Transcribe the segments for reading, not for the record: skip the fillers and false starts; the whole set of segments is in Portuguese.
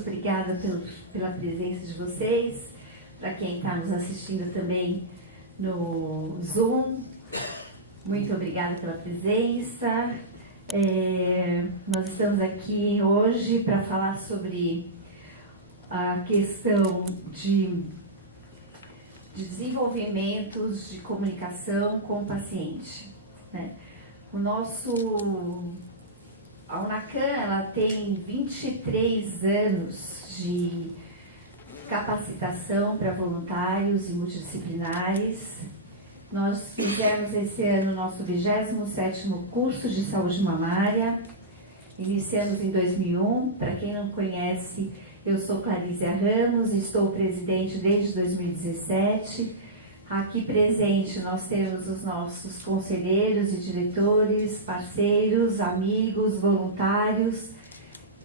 Obrigada pela presença de vocês, para quem está nos assistindo também no Zoom, muito obrigada pela presença. Nós estamos aqui hoje para falar sobre a questão de desenvolvimentos de comunicação com o paciente, né? A UNACAM, ela tem 23 anos de capacitação para voluntários e multidisciplinares. Nós fizemos esse ano o nosso 27º curso de saúde mamária. Iniciamos em 2001. Para quem não conhece, eu sou Clarícia Ramos e estou presidente desde 2017. Aqui presente nós temos os nossos conselheiros e diretores, parceiros, amigos, voluntários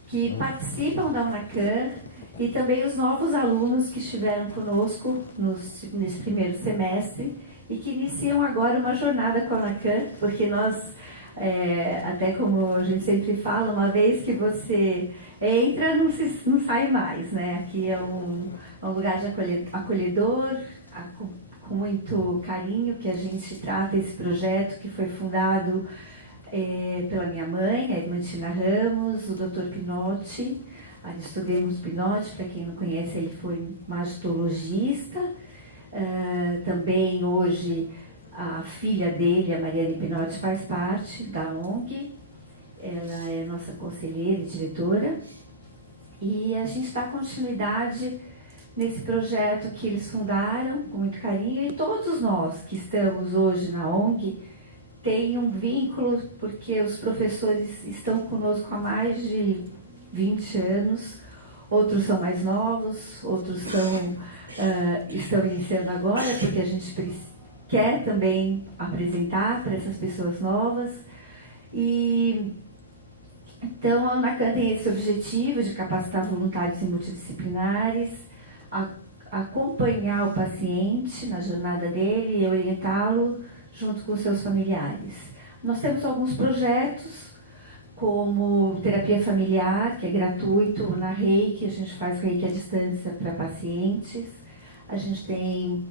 que participam da UNACAM e também os novos alunos que estiveram conosco nesse primeiro semestre e que iniciam agora uma jornada com a UNACAM, porque nós, até como a gente sempre fala, uma vez que você entra, não sai mais, né? Aqui é um lugar de acolhedor, com muito carinho que a gente trata esse projeto que foi fundado pela minha mãe, a irmã Tina Ramos, o Dr. Pinotti, Aristodemos Pinotti, para quem não conhece, ele foi mastologista. Também hoje a filha dele, a Mariane Pinotti, faz parte da ONG, ela é nossa conselheira e diretora, e a gente dá continuidade nesse projeto que eles fundaram com muito carinho, e todos nós que estamos hoje na ONG tem um vínculo, porque os professores estão conosco há mais de 20 anos, outros são mais novos, outros estão iniciando agora, porque a gente quer também apresentar para essas pessoas novas. E então a UNACAM tem esse objetivo de capacitar voluntários e multidisciplinares, acompanhar o paciente na jornada dele e orientá-lo junto com seus familiares. Nós temos alguns projetos, como terapia familiar, que é gratuito, na Reiki, a gente faz Reiki à distância para pacientes. A gente tem,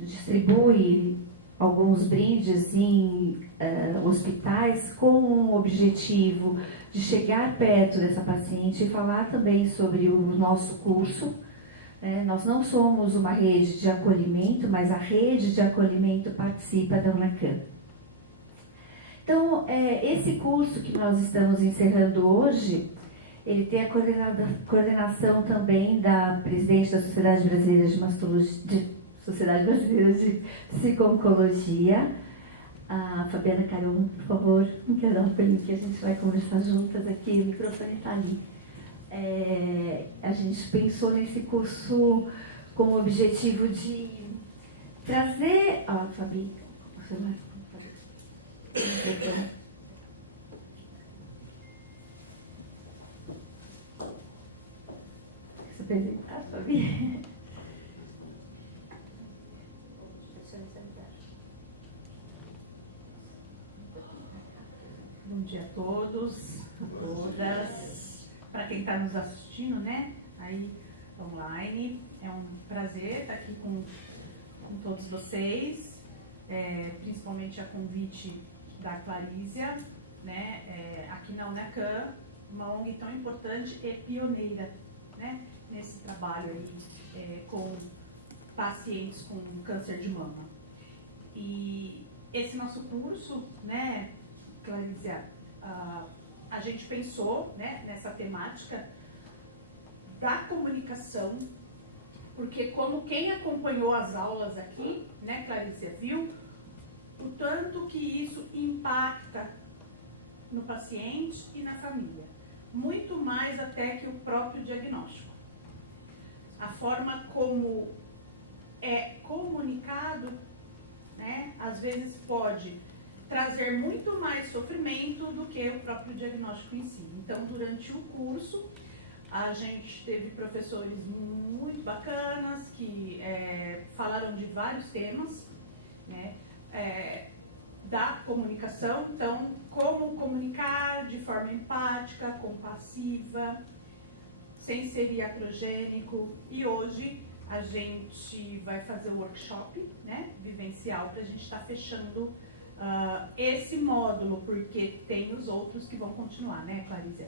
distribui alguns brindes em hospitais com o objetivo de chegar perto dessa paciente e falar também sobre o nosso curso. Nós não somos uma rede de acolhimento, mas a rede de acolhimento participa da UNACAM. Então, esse curso que nós estamos encerrando hoje, ele tem a coordenação também da presidente da Sociedade Brasileira de Mastologia, Sociedade Brasileira de Psico-Oncologia, a Fabiana Caron, por favor, não quero dar um pelinho que a gente vai conversar juntas aqui, o microfone está ali. A gente pensou nesse curso com o objetivo de trazer... Fabi, o celular. Se apresentar, Fabi. Bom dia a todos, a todas. Para quem está nos assistindo, né, aí online, é um prazer estar aqui com todos vocês, principalmente a convite da Clarícia, né, aqui na UNACAM, uma ONG tão importante e pioneira, né, nesse trabalho aí com pacientes com câncer de mama. E esse nosso curso, né, Clarícia, a gente pensou, né, nessa temática da comunicação, porque como quem acompanhou as aulas aqui, né, Clarícia, viu o tanto que isso impacta no paciente e na família, muito mais até que o próprio diagnóstico. A forma como é comunicado, né, às vezes pode trazer muito mais sofrimento do que o próprio diagnóstico em si. Então, durante o curso, a gente teve professores muito bacanas que falaram de vários temas, né, da comunicação. Então, como comunicar de forma empática, compassiva, sem ser iatrogênico. E hoje a gente vai fazer o workshop, né, vivencial, para a gente estar fechando esse módulo, porque tem os outros que vão continuar, né, Clarícia?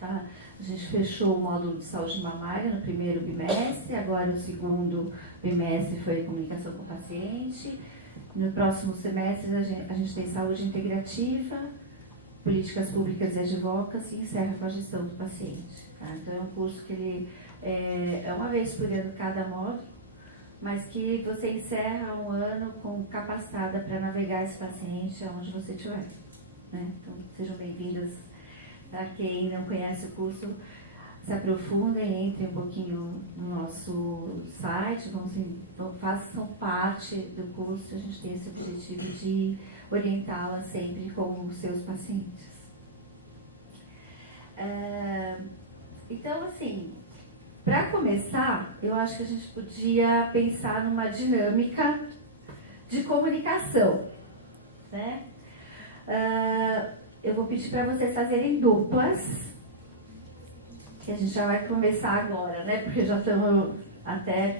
A gente fechou o módulo de saúde mamária no primeiro bimestre, agora o segundo bimestre foi comunicação com o paciente. No próximo semestre a gente tem saúde integrativa, políticas públicas e advocacy, e encerra com a gestão do paciente. Tá? Então é um curso que ele é uma vez por ano cada módulo, mas que você encerra um ano capacitada para navegar esse paciente aonde você estiver. Né? Então sejam bem-vindas. Para quem não conhece o curso, se aprofundem, entrem um pouquinho no nosso site, façam parte do curso. A gente tem esse objetivo de orientá-la sempre com os seus pacientes. Então, assim, para começar, eu acho que a gente podia pensar numa dinâmica de comunicação, né? Eu vou pedir para vocês fazerem duplas, que a gente já vai começar agora, né? Porque já estamos até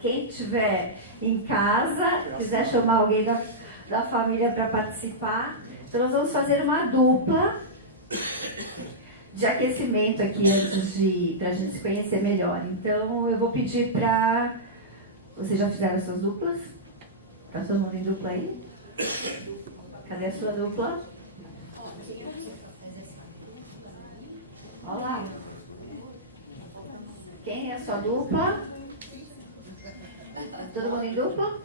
quem estiver em casa, quiser chamar alguém da família para participar. Então nós vamos fazer uma dupla de aquecimento aqui para a gente se conhecer melhor. Então eu vou pedir para... Vocês já fizeram as suas duplas? Está todo mundo em dupla aí? Cadê a sua dupla? Olá. Quem é a sua dupla? Todo mundo em dupla?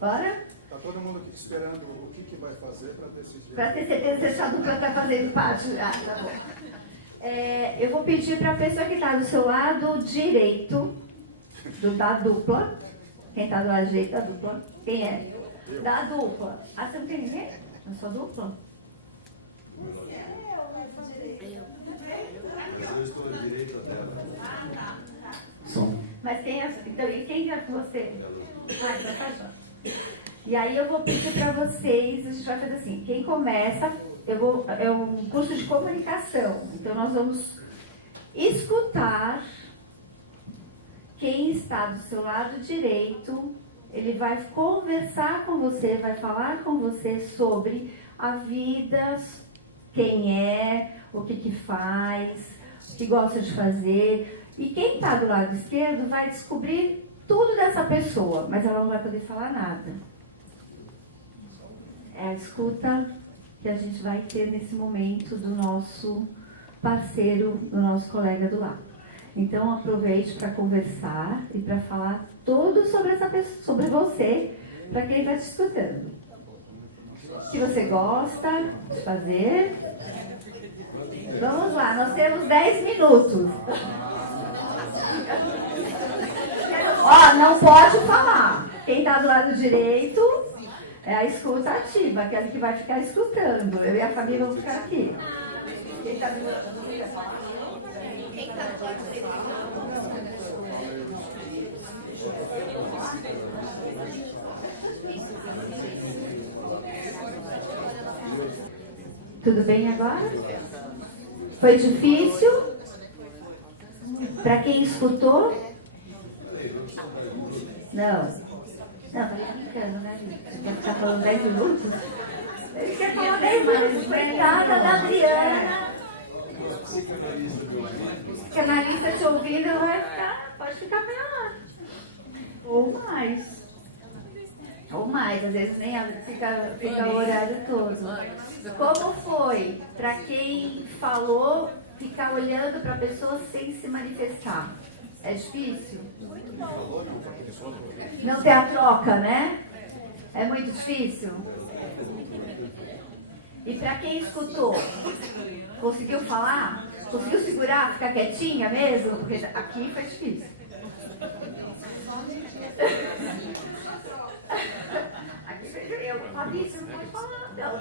Bora? Está todo mundo aqui esperando o que vai fazer para decidir. Para ter certeza se a sua dupla está fazendo parte. Tá bom. Eu vou pedir para a pessoa que está do seu lado direito da dupla. Quem está do lado direito da dupla? Quem é? Da dupla. Você não tem ninguém na sua dupla? Eu estou à direita dela. Tá. Mas quem é? Então, e quem é você? Então tá bom. E aí eu vou pedir para vocês, a gente vai fazer assim, quem começa, é um curso de comunicação, então nós vamos escutar quem está do seu lado direito, ele vai conversar com você, vai falar com você sobre a vida, quem é, o que faz, o que gosta de fazer. E quem está do lado esquerdo vai descobrir tudo dessa pessoa, mas ela não vai poder falar nada. É a escuta que a gente vai ter nesse momento do nosso parceiro, do nosso colega do lado. Então aproveite para conversar e para falar tudo sobre essa pessoa, sobre você, para quem está te escutando. O que você gosta de fazer? Vamos lá, nós temos 10 minutos. Não pode falar. Quem está do lado direito é a escuta ativa, aquele que vai ficar escutando. Eu e a família vamos ficar aqui. Quem está do lado direito? Quem está do lado direito? Tudo bem agora? Foi difícil? Para quem escutou? Não, tá brincando, né, gente? Você quer ficar falando 10 minutos? Ele quer falar 10 minutos. Coitada da Adriana. Se a Marisa te ouvindo, pode ficar melhor. Ou mais. Às vezes nem fica o horário todo. Como foi para quem falou ficar olhando para a pessoa sem se manifestar? É difícil? Não ter a troca, né? É muito difícil? E para quem escutou, conseguiu falar? Conseguiu segurar, ficar quietinha mesmo? Porque aqui foi difícil. Eu falei isso, não pode falar, não.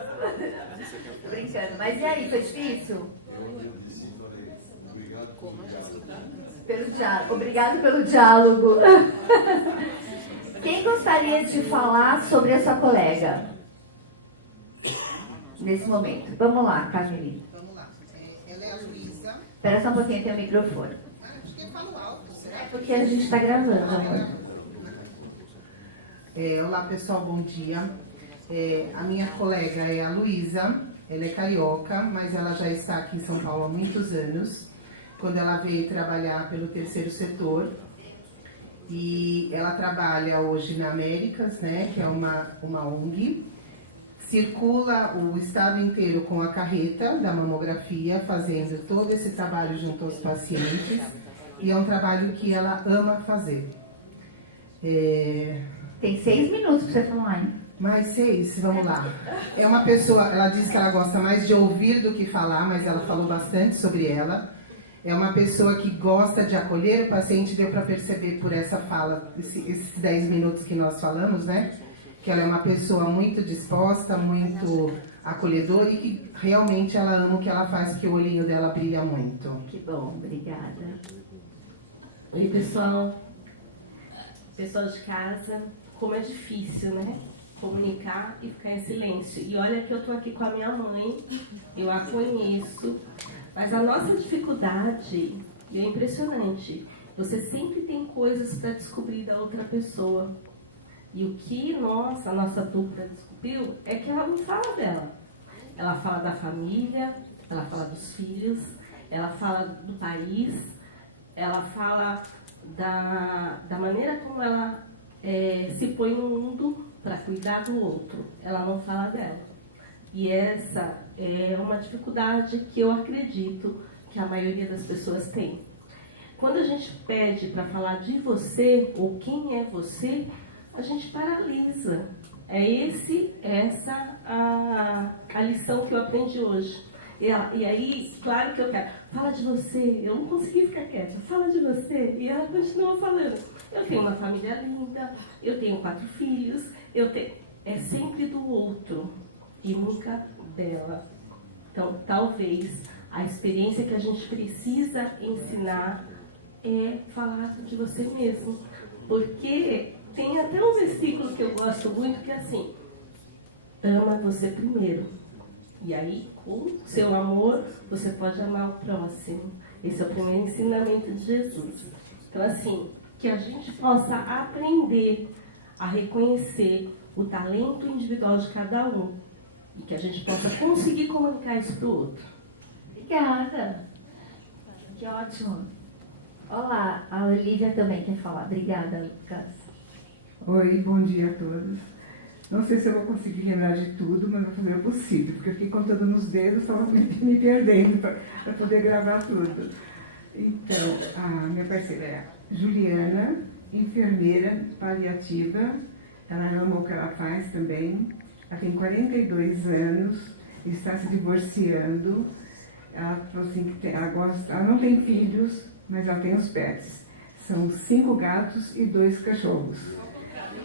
Tô brincando. Mas e aí, foi difícil? Pelo diálogo. Obrigado pelo diálogo. Quem gostaria de falar sobre a sua colega? Nesse momento. Vamos lá, Camille. Vamos lá. Ela é a Luísa. Espera só um pouquinho, tem o microfone. É porque a gente está gravando, amor. Olá pessoal, bom dia. A minha colega é a Luísa, ela é carioca, mas ela já está aqui em São Paulo há muitos anos, quando ela veio trabalhar pelo terceiro setor. E ela trabalha hoje na Américas, né, que é uma ONG, circula o estado inteiro com a carreta da mamografia, fazendo todo esse trabalho junto aos pacientes, e é um trabalho que ela ama fazer. Tem 6 minutos para você falar, hein? Mais 6, vamos lá. É uma pessoa, ela diz que ela gosta mais de ouvir do que falar, mas ela falou bastante sobre ela. É uma pessoa que gosta de acolher o paciente, deu para perceber por essa fala, esses 10 minutos que nós falamos, né? Que ela é uma pessoa muito disposta, muito acolhedora e que realmente ela ama o que ela faz, porque o olhinho dela brilha muito. Que bom, obrigada. Oi, pessoal. Pessoal de casa, como é difícil, né? Comunicar e ficar em silêncio. E olha que eu tô aqui com a minha mãe, eu a conheço, mas a nossa dificuldade é impressionante. Você sempre tem coisas para descobrir da outra pessoa. E o que a nossa dupla descobriu é que ela não fala dela. Ela fala da família, ela fala dos filhos, ela fala do país, ela fala da maneira como ela se põe no mundo para cuidar do outro. Ela não fala dela. E essa é uma dificuldade que eu acredito que a maioria das pessoas tem. Quando a gente pede para falar de você ou quem é você, a gente paralisa. Essa a lição que eu aprendi hoje. E aí, claro que eu quero, fala de você, eu não consegui ficar quieta, fala de você. E ela continua falando. Eu tenho uma família linda, eu tenho 4 filhos, é sempre do outro e nunca dela. Então, talvez a experiência que a gente precisa ensinar é falar de você mesmo. Porque tem até um versículo que eu gosto muito que é assim: ama você primeiro. E aí, com seu amor, você pode amar o próximo. Esse é o primeiro ensinamento de Jesus. Então, assim, que a gente possa aprender a reconhecer o talento individual de cada um. E que a gente possa conseguir comunicar isso para o outro. Obrigada. Que ótimo. Olá, a Olivia também quer falar. Obrigada, Lucas. Oi, bom dia a todos. Não sei se eu vou conseguir lembrar de tudo, mas vou fazer o possível, porque eu fiquei contando nos dedos, estava me perdendo para poder gravar tudo. Então, a minha parceira é a Juliana, enfermeira paliativa. Ela ama o que ela faz também. Ela tem 42 anos, está se divorciando. Ela falou assim que ela não tem filhos, mas ela tem os pets. São 5 gatos e 2 cachorros.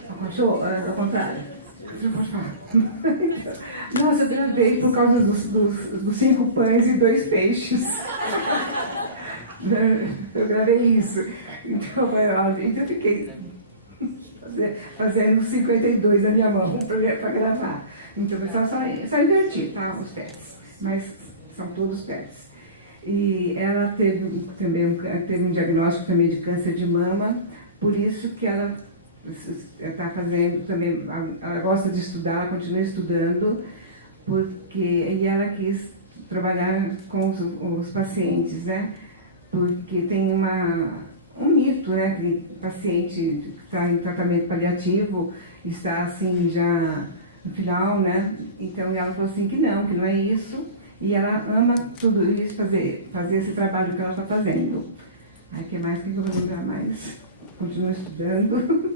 Ao contrário. Você pode falar. Nossa, eu gravei por causa dos 5 pães e 2 peixes. Eu gravei isso. Então eu fiquei fazendo 52 na minha mão para gravar. Então eu só inverti, tá? Os pets. Mas são todos pets. E ela teve um diagnóstico também de câncer de mama, por isso que ela está fazendo também, ela gosta de estudar, continua estudando, e ela quis trabalhar com os pacientes, né? Porque tem um mito, né? Que o paciente que está em tratamento paliativo está assim já no final, né? Então ela falou assim que não é isso, e ela ama tudo isso, fazer esse trabalho que ela está fazendo. Aí, o que mais que eu vou lembrar mais? Continuo estudando.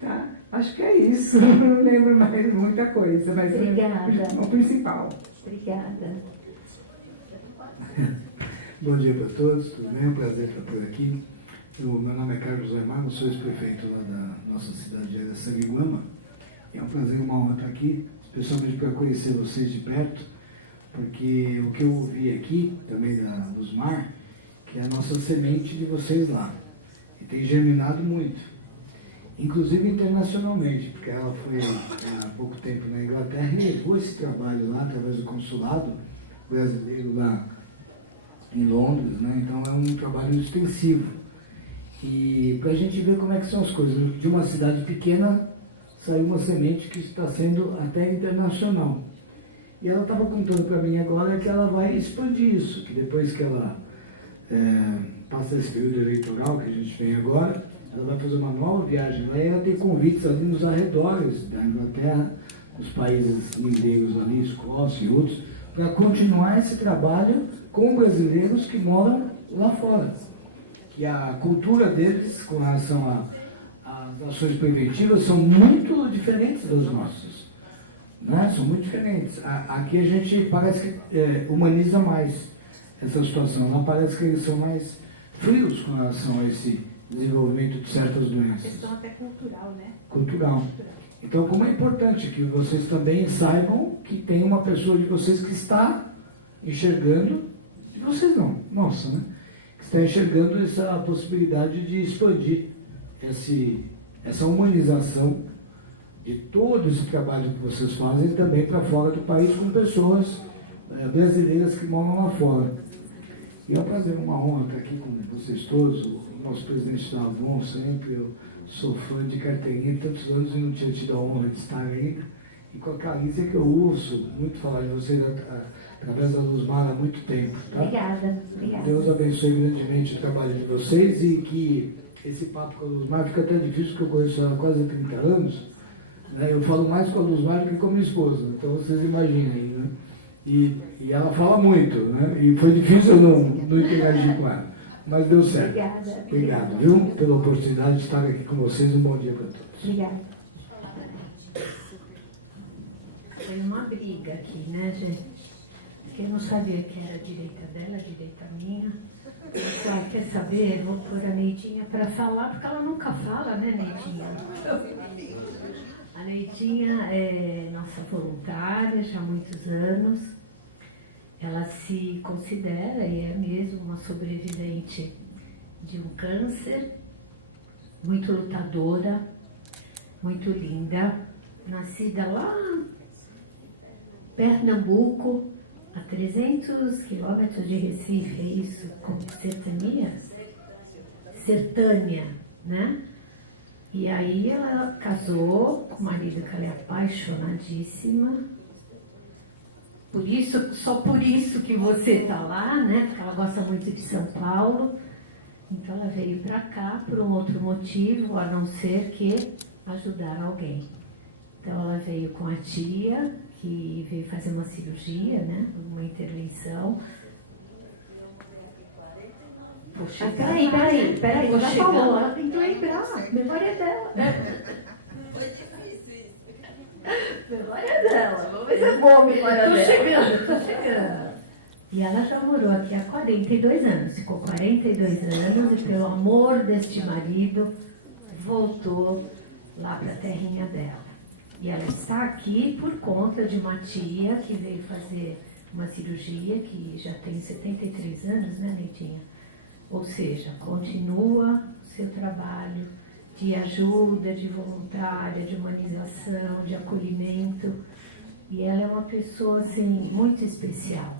Tá, acho que é isso. Não lembro mais muita coisa, mas Obrigada. É o principal. Obrigada. Bom dia para todos, tudo bem? É um prazer estar por aqui. Meu nome é Carlos Armando, sou ex-prefeito lá da nossa cidade de Araçanguiguama. É um prazer e uma honra estar aqui, especialmente para conhecer vocês de perto, porque o que eu ouvi aqui, também da Luzmar, que é a nossa semente de vocês lá. E tem germinado muito, inclusive internacionalmente, porque ela foi há pouco tempo na Inglaterra e levou esse trabalho lá, através do consulado brasileiro lá em Londres, né? Então é um trabalho extensivo. E para a gente ver como é que são as coisas. De uma cidade pequena saiu uma semente que está sendo até internacional. E ela estava contando para mim agora que ela vai expandir isso, que depois que ela passa esse período eleitoral que a gente tem agora, ela vai fazer uma nova viagem lá e ela tem convites ali nos arredores da Inglaterra, nos países lindeiros ali, Escócia e outros, para continuar esse trabalho com brasileiros que moram lá fora. Que a cultura deles com relação às ações preventivas são muito diferentes das nossas. Né? São muito diferentes. Aqui a gente parece que humaniza mais essa situação. Lá parece que eles são mais frios com relação a esse desenvolvimento de certas doenças. Questão até cultural, né? Cultural. Então, como é importante que vocês também saibam que tem uma pessoa de vocês que está enxergando, de vocês não, nossa, né? Que está enxergando essa possibilidade de expandir essa humanização de todo esse trabalho que vocês fazem também para fora do país com pessoas brasileiras que moram lá fora. E é um prazer, uma honra estar aqui com vocês todos, o nosso presidente da Avon sempre, eu sou fã de carteirinha, tantos anos e não tinha tido a honra de estar ainda. E com a Calícia que eu ouço muito falar de vocês através da Luzmar há muito tempo. Tá? Obrigada. Deus abençoe grandemente o trabalho de vocês e que esse papo com a Luzmar fica até difícil, porque eu conheço ela há quase 30 anos. Né? Eu falo mais com a Luzmar do que com a minha esposa, então vocês imaginem. Né? E ela fala muito, né? E foi difícil eu não interagir com ela. Mas deu certo. Obrigada. Obrigado, viu? Pela oportunidade de estar aqui com vocês. Um bom dia para todos. Obrigada. Foi uma briga aqui, né, gente? Porque eu não sabia que era a direita dela, a direita minha. Eu quer saber? Vou pôr a Neidinha para falar, porque ela nunca fala, né, Neidinha? A Neidinha é nossa voluntária já há muitos anos. Ela se considera, e é mesmo, uma sobrevivente de um câncer, muito lutadora, muito linda, nascida lá em Pernambuco, a 300 quilômetros de Recife, é isso? Como Sertânia, né? E aí ela casou com o marido que ela é apaixonadíssima. Por isso, só por isso que você está lá, né? Porque ela gosta muito de São Paulo. Então ela veio para cá por um outro motivo, a não ser que ajudar alguém. Então ela veio com a tia, que veio fazer uma cirurgia, né? Uma intervenção. Poxa, peraí, ela já falou, ela tem que lembrar, a memória é dela. Memória dela, vamos ver se é boa a memória dela. Tô chegando. E ela já morou aqui há 42 anos, ficou 42 anos e pelo amor deste marido voltou lá para a terrinha dela. E ela está aqui por conta de uma tia que veio fazer uma cirurgia, que já tem 73 anos, né, Neidinha? Ou seja, continua o seu trabalho de ajuda, de voluntária, de humanização, de acolhimento. E ela é uma pessoa, assim, muito especial.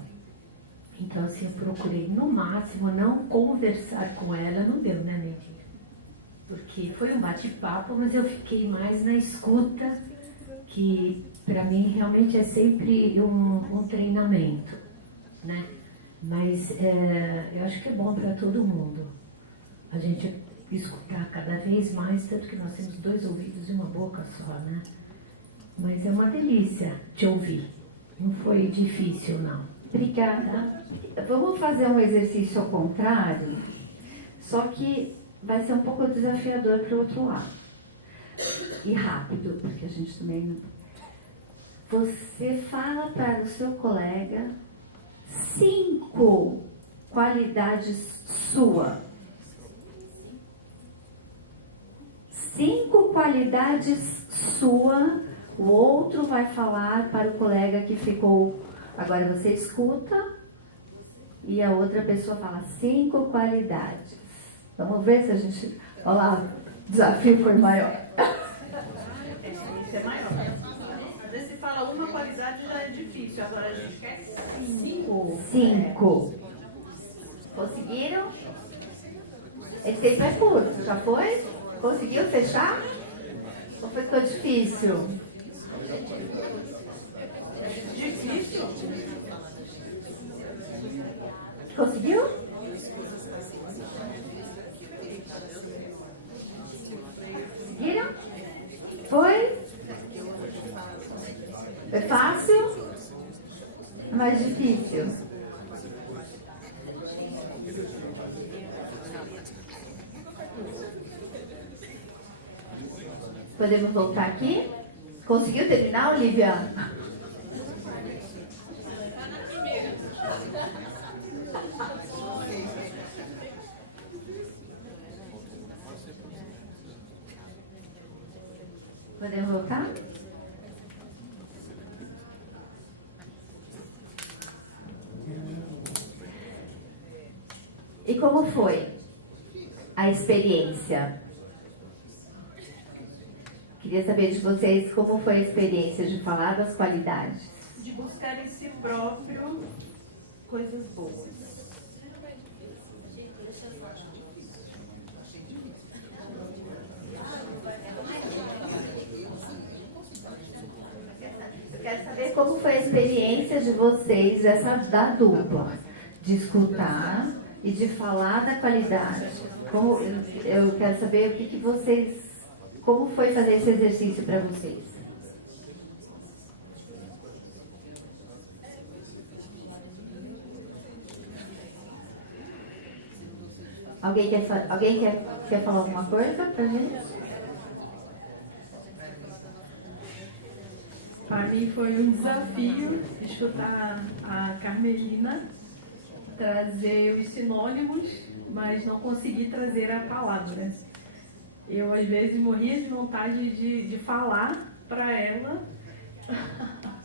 Então, assim, eu procurei, no máximo, não conversar com ela. Não deu, né, Neidinha? Porque foi um bate-papo, mas eu fiquei mais na escuta, que para mim realmente é sempre um treinamento, né? Mas eu acho que é bom para todo mundo a gente escutar cada vez mais, tanto que nós temos 2 ouvidos e uma boca só, né? Mas é uma delícia te ouvir. Não foi difícil, não. Obrigada. Vamos fazer um exercício ao contrário, só que vai ser um pouco desafiador para o outro lado. E rápido, porque a gente também... Você fala para o seu colega 5 qualidades suas. 5 qualidades suas. O outro vai falar para o colega que ficou. Agora você escuta e a outra pessoa fala 5 qualidades. Vamos ver se a gente... Olha lá, o desafio foi maior. Isso é maior. Às vezes se fala uma qualidade já é difícil, agora a gente quer 5. 5. Conseguiram? Esse tempo é curto, já foi? Conseguiu fechar? Ou ficou difícil? Difícil? Conseguiu? Conseguiram? Foi? É fácil? É mais difícil? Podemos voltar aqui? Conseguiu terminar, Olivia? Podemos voltar? E como foi a experiência? Queria saber de vocês como foi a experiência de falar das qualidades. De buscar em si próprio coisas boas. Eu quero saber como foi a experiência de vocês, essa da dupla, de escutar e de falar da qualidade. Como, eu quero saber o que vocês, como foi fazer esse exercício para vocês. Alguém quer falar alguma coisa pra gente? Para mim foi um desafio escutar a Carmelina trazer os sinônimos, mas não consegui trazer a palavra. Eu, às vezes, morria de vontade de falar para ela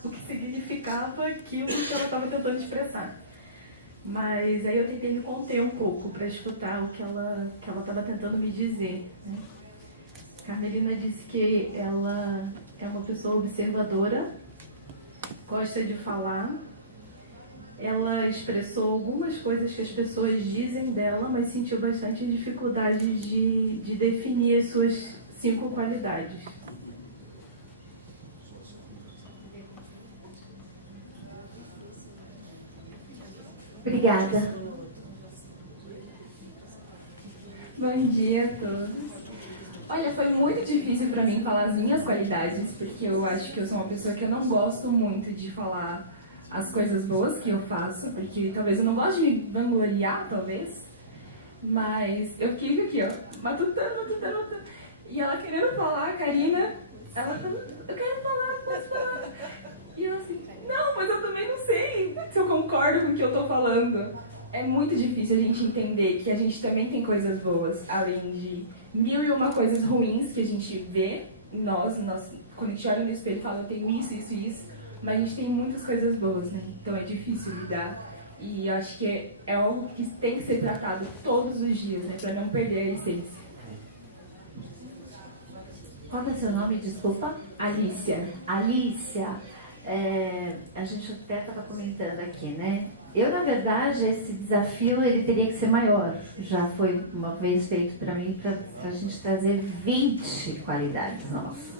o que significava aquilo que ela estava tentando expressar. Mas aí eu tentei me conter um pouco para escutar o que ela estava tentando me dizer, né? Carmelina disse que ela é uma pessoa observadora, gosta de falar. Ela expressou algumas coisas que as pessoas dizem dela, mas sentiu bastante dificuldade de definir as suas 5 qualidades. Obrigada. Bom dia a todos. Olha, foi muito difícil para mim falar as minhas qualidades, porque eu acho que eu sou uma pessoa que eu não gosto muito de falar as coisas boas que eu faço, porque talvez eu não goste de me vangloriar, talvez, mas eu fico aqui, ó, matutando. E ela querendo falar, a Karina, ela falando, eu quero falar, posso falar? E eu assim, não, mas eu também não sei se eu concordo com o que eu tô falando. É muito difícil a gente entender que a gente também tem coisas boas, além de 1001 coisas ruins que a gente vê em nós, quando a gente olha no espelho e fala, eu tenho isso, mas a gente tem muitas coisas boas, né? Então é difícil lidar. E eu acho que é algo que tem que ser tratado todos os dias, né? Pra não perder a essência. Qual é o seu nome? Desculpa. Alicia. Alicia, a gente até estava comentando aqui, né? Eu, na verdade, esse desafio ele teria que ser maior. Já foi uma vez feito para mim, para a gente trazer 20 qualidades nossas.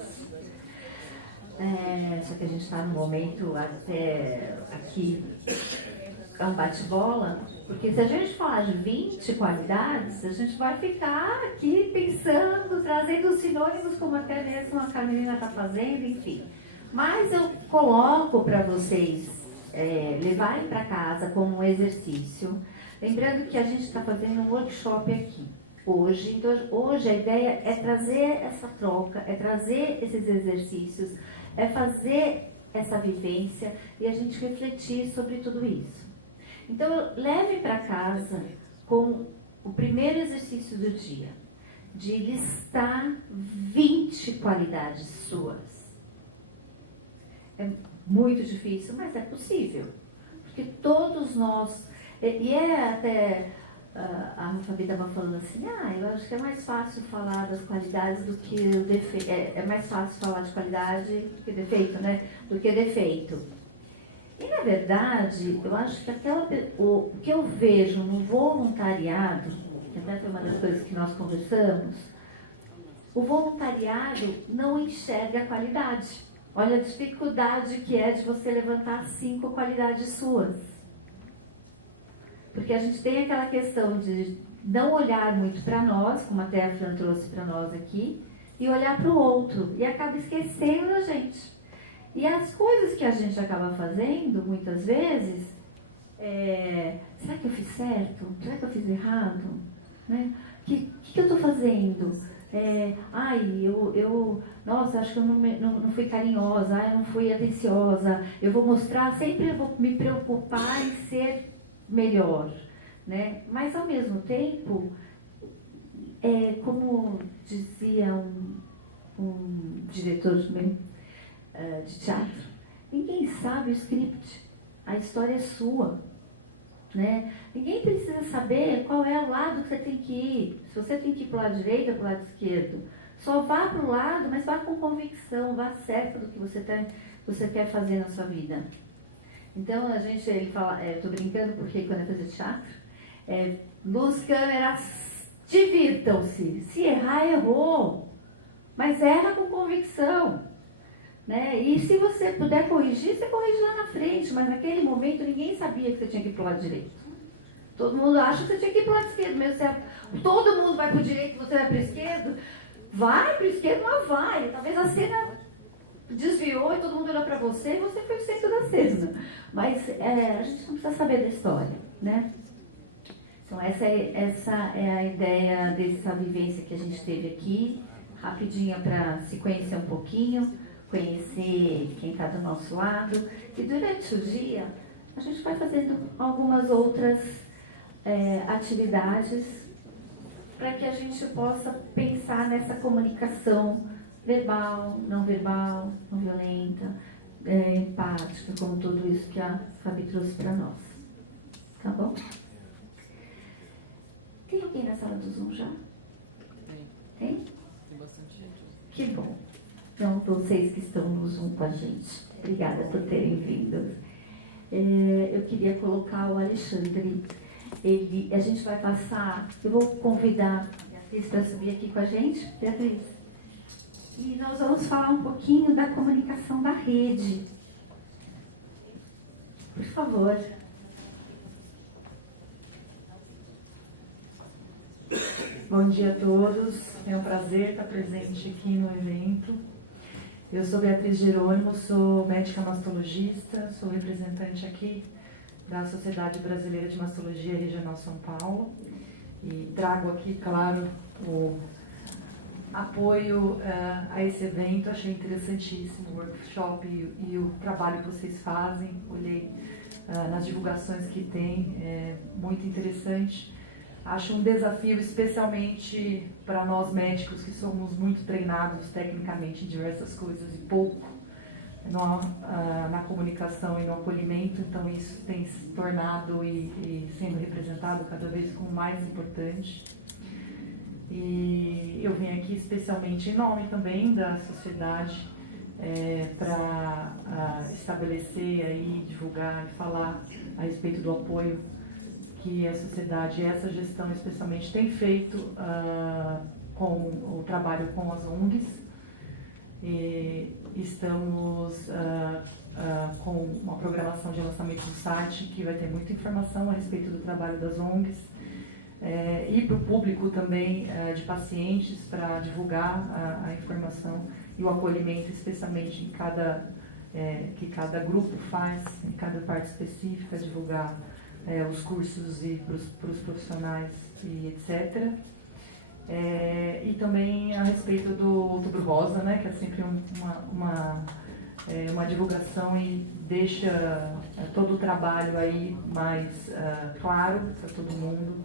Só que a gente está no momento até aqui, é um bate-bola, porque se a gente falar de 20 qualidades, a gente vai ficar aqui pensando, trazendo os sinônimos, como até mesmo a Carmelina está fazendo, enfim. Mas eu coloco para vocês levarem para casa como um exercício. Lembrando que a gente está fazendo um workshop aqui hoje. Então, hoje a ideia é trazer essa troca, é trazer esses exercícios, é fazer essa vivência e a gente refletir sobre tudo isso. Então, leve para casa com o primeiro exercício do dia, de listar 20 qualidades suas. É muito difícil, mas é possível. Porque todos nós... E até... A Fabi estava falando assim, eu acho que é mais fácil falar das qualidades do que o defeito. É mais fácil falar de qualidade do que defeito, né? Do que defeito. E, na verdade, eu acho que o que eu vejo no voluntariado, que até foi uma das coisas que nós conversamos, o voluntariado não enxerga a qualidade. Olha a dificuldade que é de você levantar 5 qualidades suas. Porque a gente tem aquela questão de não olhar muito para nós, como até a Fran trouxe para nós aqui, e olhar para o outro, e acaba esquecendo da gente. E as coisas que a gente acaba fazendo, muitas vezes, será que eu fiz certo? Será que eu fiz errado? Né? O que eu estou fazendo? Nossa, acho que eu não fui carinhosa, eu não fui atenciosa, eu vou mostrar, sempre eu vou me preocupar em ser melhor. Né? Mas, ao mesmo tempo, como dizia um diretor de teatro, ninguém sabe o script, a história é sua. Né? Ninguém precisa saber qual é o lado que você tem que ir, se você tem que ir para o lado direito ou para o lado esquerdo. Só vá para o lado, mas vá com convicção, vá certo do que você quer fazer na sua vida. Então, ele fala, estou brincando porque quando eu fazia teatro, luz, câmera, divirtam-se. Se errar, errou. Mas erra com convicção. Né? E se você puder corrigir, você corrige lá na frente. Mas naquele momento, ninguém sabia que você tinha que ir para o lado direito. Todo mundo acha que você tinha que ir para o lado esquerdo. Mesmo todo mundo vai para o direito e você vai para o esquerdo. Vai para o esquerdo, mas vai. Talvez a cena desviou e todo mundo olhou para você e você foi o centro da cena. Mas a gente não precisa saber da história. Né? Então, essa é a ideia dessa vivência que a gente teve aqui, rapidinha para se conhecer um pouquinho, conhecer quem está do nosso lado. E durante o dia, a gente vai fazendo algumas outras atividades para que a gente possa pensar nessa comunicação verbal, não violenta, empática, como tudo isso que a Fabi trouxe para nós. Tá bom? Tem alguém na sala do Zoom já? Tem? Tem bastante gente. Que bom. Então, vocês que estão no Zoom com a gente, obrigada por terem vindo. Eu queria colocar o Alexandre. A gente vai passar, eu vou convidar a Beatriz para subir aqui com a gente. Beatriz. E nós vamos falar um pouquinho da comunicação da rede. Por favor. Bom dia a todos, é um prazer estar presente aqui no evento. Eu sou Beatriz Jerônimo, sou médica mastologista, sou representante aqui da Sociedade Brasileira de Mastologia Regional São Paulo e trago aqui, claro, o apoio a esse evento. Achei interessantíssimo o workshop e o trabalho que vocês fazem, olhei nas divulgações que tem, é muito interessante. Acho um desafio, especialmente para nós médicos, que somos muito treinados tecnicamente em diversas coisas e pouco na comunicação e no acolhimento. Então, isso tem se tornado e sendo representado cada vez como mais importante. E eu vim aqui especialmente em nome também da sociedade para estabelecer aí, divulgar e falar a respeito do apoio que a sociedade e essa gestão especialmente tem feito com o trabalho com as ONGs. E estamos com uma programação de lançamento do site que vai ter muita informação a respeito do trabalho das ONGs e para o público também de pacientes, para divulgar a informação e o acolhimento, especialmente que cada grupo faz, em cada parte específica, divulgar os cursos e para os profissionais e etc. E também a respeito do Outubro Rosa, né, que é sempre uma divulgação e deixa todo o trabalho aí mais claro para todo mundo.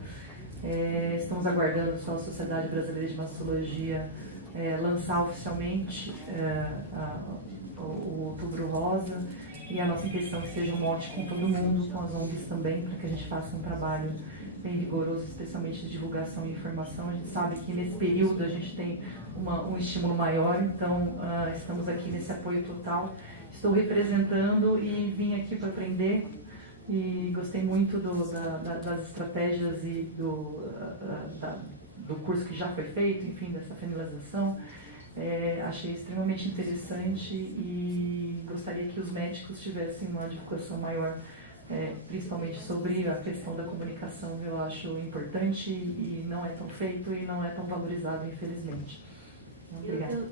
Estamos aguardando só a Sociedade Brasileira de Mastologia lançar oficialmente o Outubro Rosa. E a nossa intenção é que seja um mote com todo mundo, com as ONGs também, para que a gente faça um trabalho bem rigoroso, especialmente de divulgação e informação. A gente sabe que nesse período a gente tem um estímulo maior, então estamos aqui nesse apoio total, estou representando e vim aqui para aprender. E gostei muito das estratégias e do curso que já foi feito, enfim, dessa finalização. Achei extremamente interessante e gostaria que os médicos tivessem uma divulgação maior, principalmente sobre a questão da comunicação. Eu acho importante e não é tão feito e não é tão valorizado, infelizmente. Obrigada.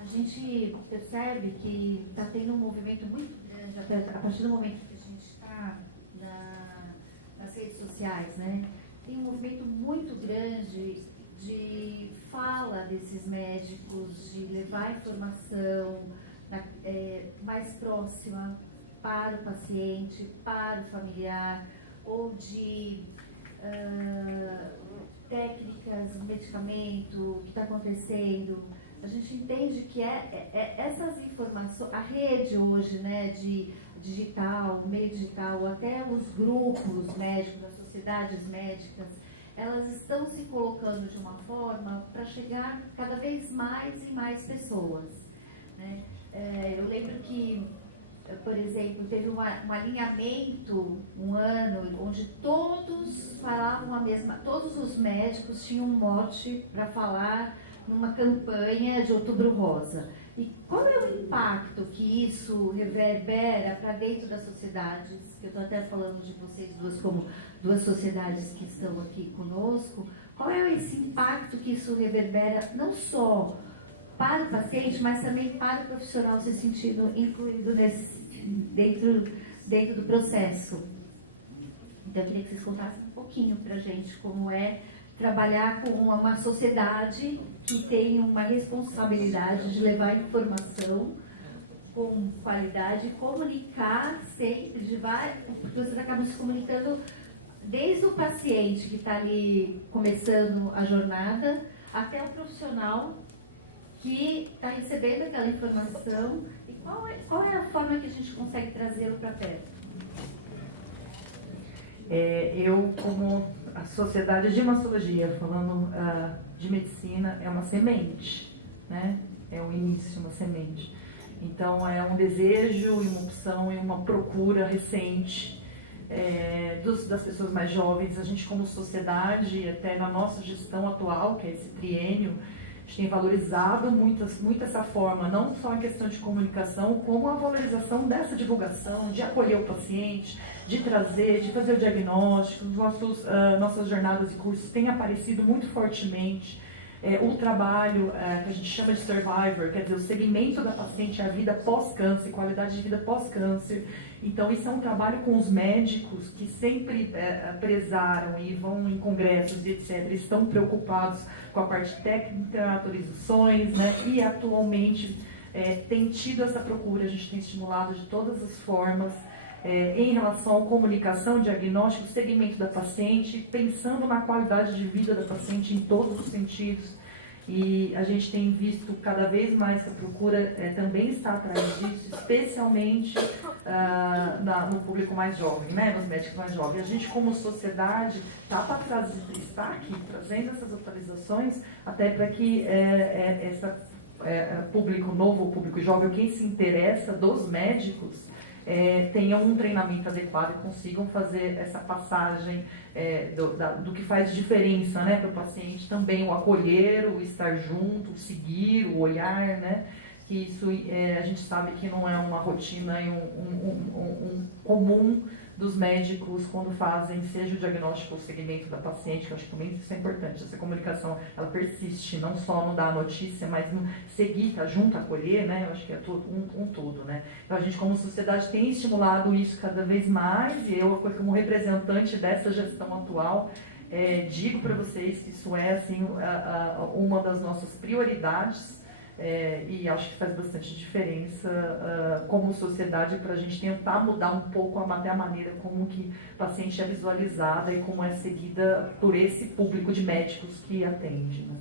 A gente percebe que está tendo um movimento muito grande, a partir do momento que a gente está nas redes sociais, né? Tem um movimento muito grande de fala desses médicos, de levar informação mais próxima para o paciente, para o familiar, ou de técnicas, medicamento, o que está acontecendo. A gente entende que essas informações, a rede hoje, né, de digital, meio digital, até os grupos médicos, as sociedades médicas, elas estão se colocando de uma forma para chegar cada vez mais e mais pessoas, né? Eu lembro que, por exemplo, teve um alinhamento um ano onde todos falavam a mesma, todos os médicos tinham um mote para falar numa campanha de Outubro Rosa. E qual é o impacto que isso reverbera para dentro das sociedades? Eu estou até falando de vocês duas como duas sociedades que estão aqui conosco. Qual é esse impacto que isso reverbera não só para o paciente, mas também para o profissional se sentindo incluído dentro do processo? Então eu queria que vocês contassem um pouquinho para a gente como é trabalhar com uma sociedade que tem uma responsabilidade de levar informação com qualidade e comunicar sempre, porque vocês acabam se comunicando desde o paciente que está ali começando a jornada até o profissional que está recebendo aquela informação. E qual é a forma que a gente consegue trazê-lo para perto? Eu, como a Sociedade de Mastologia, falando de medicina, é uma semente, né? É o início, uma semente. Então, é um desejo e uma opção e uma procura recente das pessoas mais jovens. A gente, como sociedade, até na nossa gestão atual, que é esse triênio, a gente tem valorizado muito essa forma, não só em questão de comunicação, como a valorização dessa divulgação, de acolher o paciente, de trazer, de fazer o diagnóstico. Nossas jornadas e cursos têm aparecido muito fortemente. O trabalho que a gente chama de survivor, quer dizer, o segmento da paciente, a vida pós-câncer, qualidade de vida pós-câncer. Então, isso é um trabalho com os médicos que sempre prezaram e vão em congressos e etc. Estão preocupados com a parte técnica, autorizações, né? E atualmente tem tido essa procura, a gente tem estimulado de todas as formas em relação à comunicação, diagnóstico, segmento da paciente, pensando na qualidade de vida da paciente em todos os sentidos. E a gente tem visto cada vez mais que a procura também está atrás disso, especialmente no público mais jovem, né? Nos médicos mais jovens. A gente, como sociedade, está aqui trazendo essas atualizações até para que público novo, o público jovem, quem se interessa dos médicos, tenham um treinamento adequado e consigam fazer essa passagem do que faz diferença, né, para o paciente também, o acolher, o estar junto, o seguir, o olhar, né, que isso a gente sabe que não é uma rotina e um comum dos médicos quando fazem, seja o diagnóstico ou o segmento da paciente, que eu acho que também isso é importante, essa comunicação, ela persiste, não só no dar a notícia, mas no seguir, estar junto, acolher, né, eu acho que é tudo, um todo, né. Então a gente como sociedade tem estimulado isso cada vez mais, e eu como representante dessa gestão atual, digo para vocês que isso é assim, uma das nossas prioridades, e acho que faz bastante diferença como sociedade para a gente tentar mudar um pouco até a maneira como que o paciente é visualizada e como é seguida por esse público de médicos que atende, né?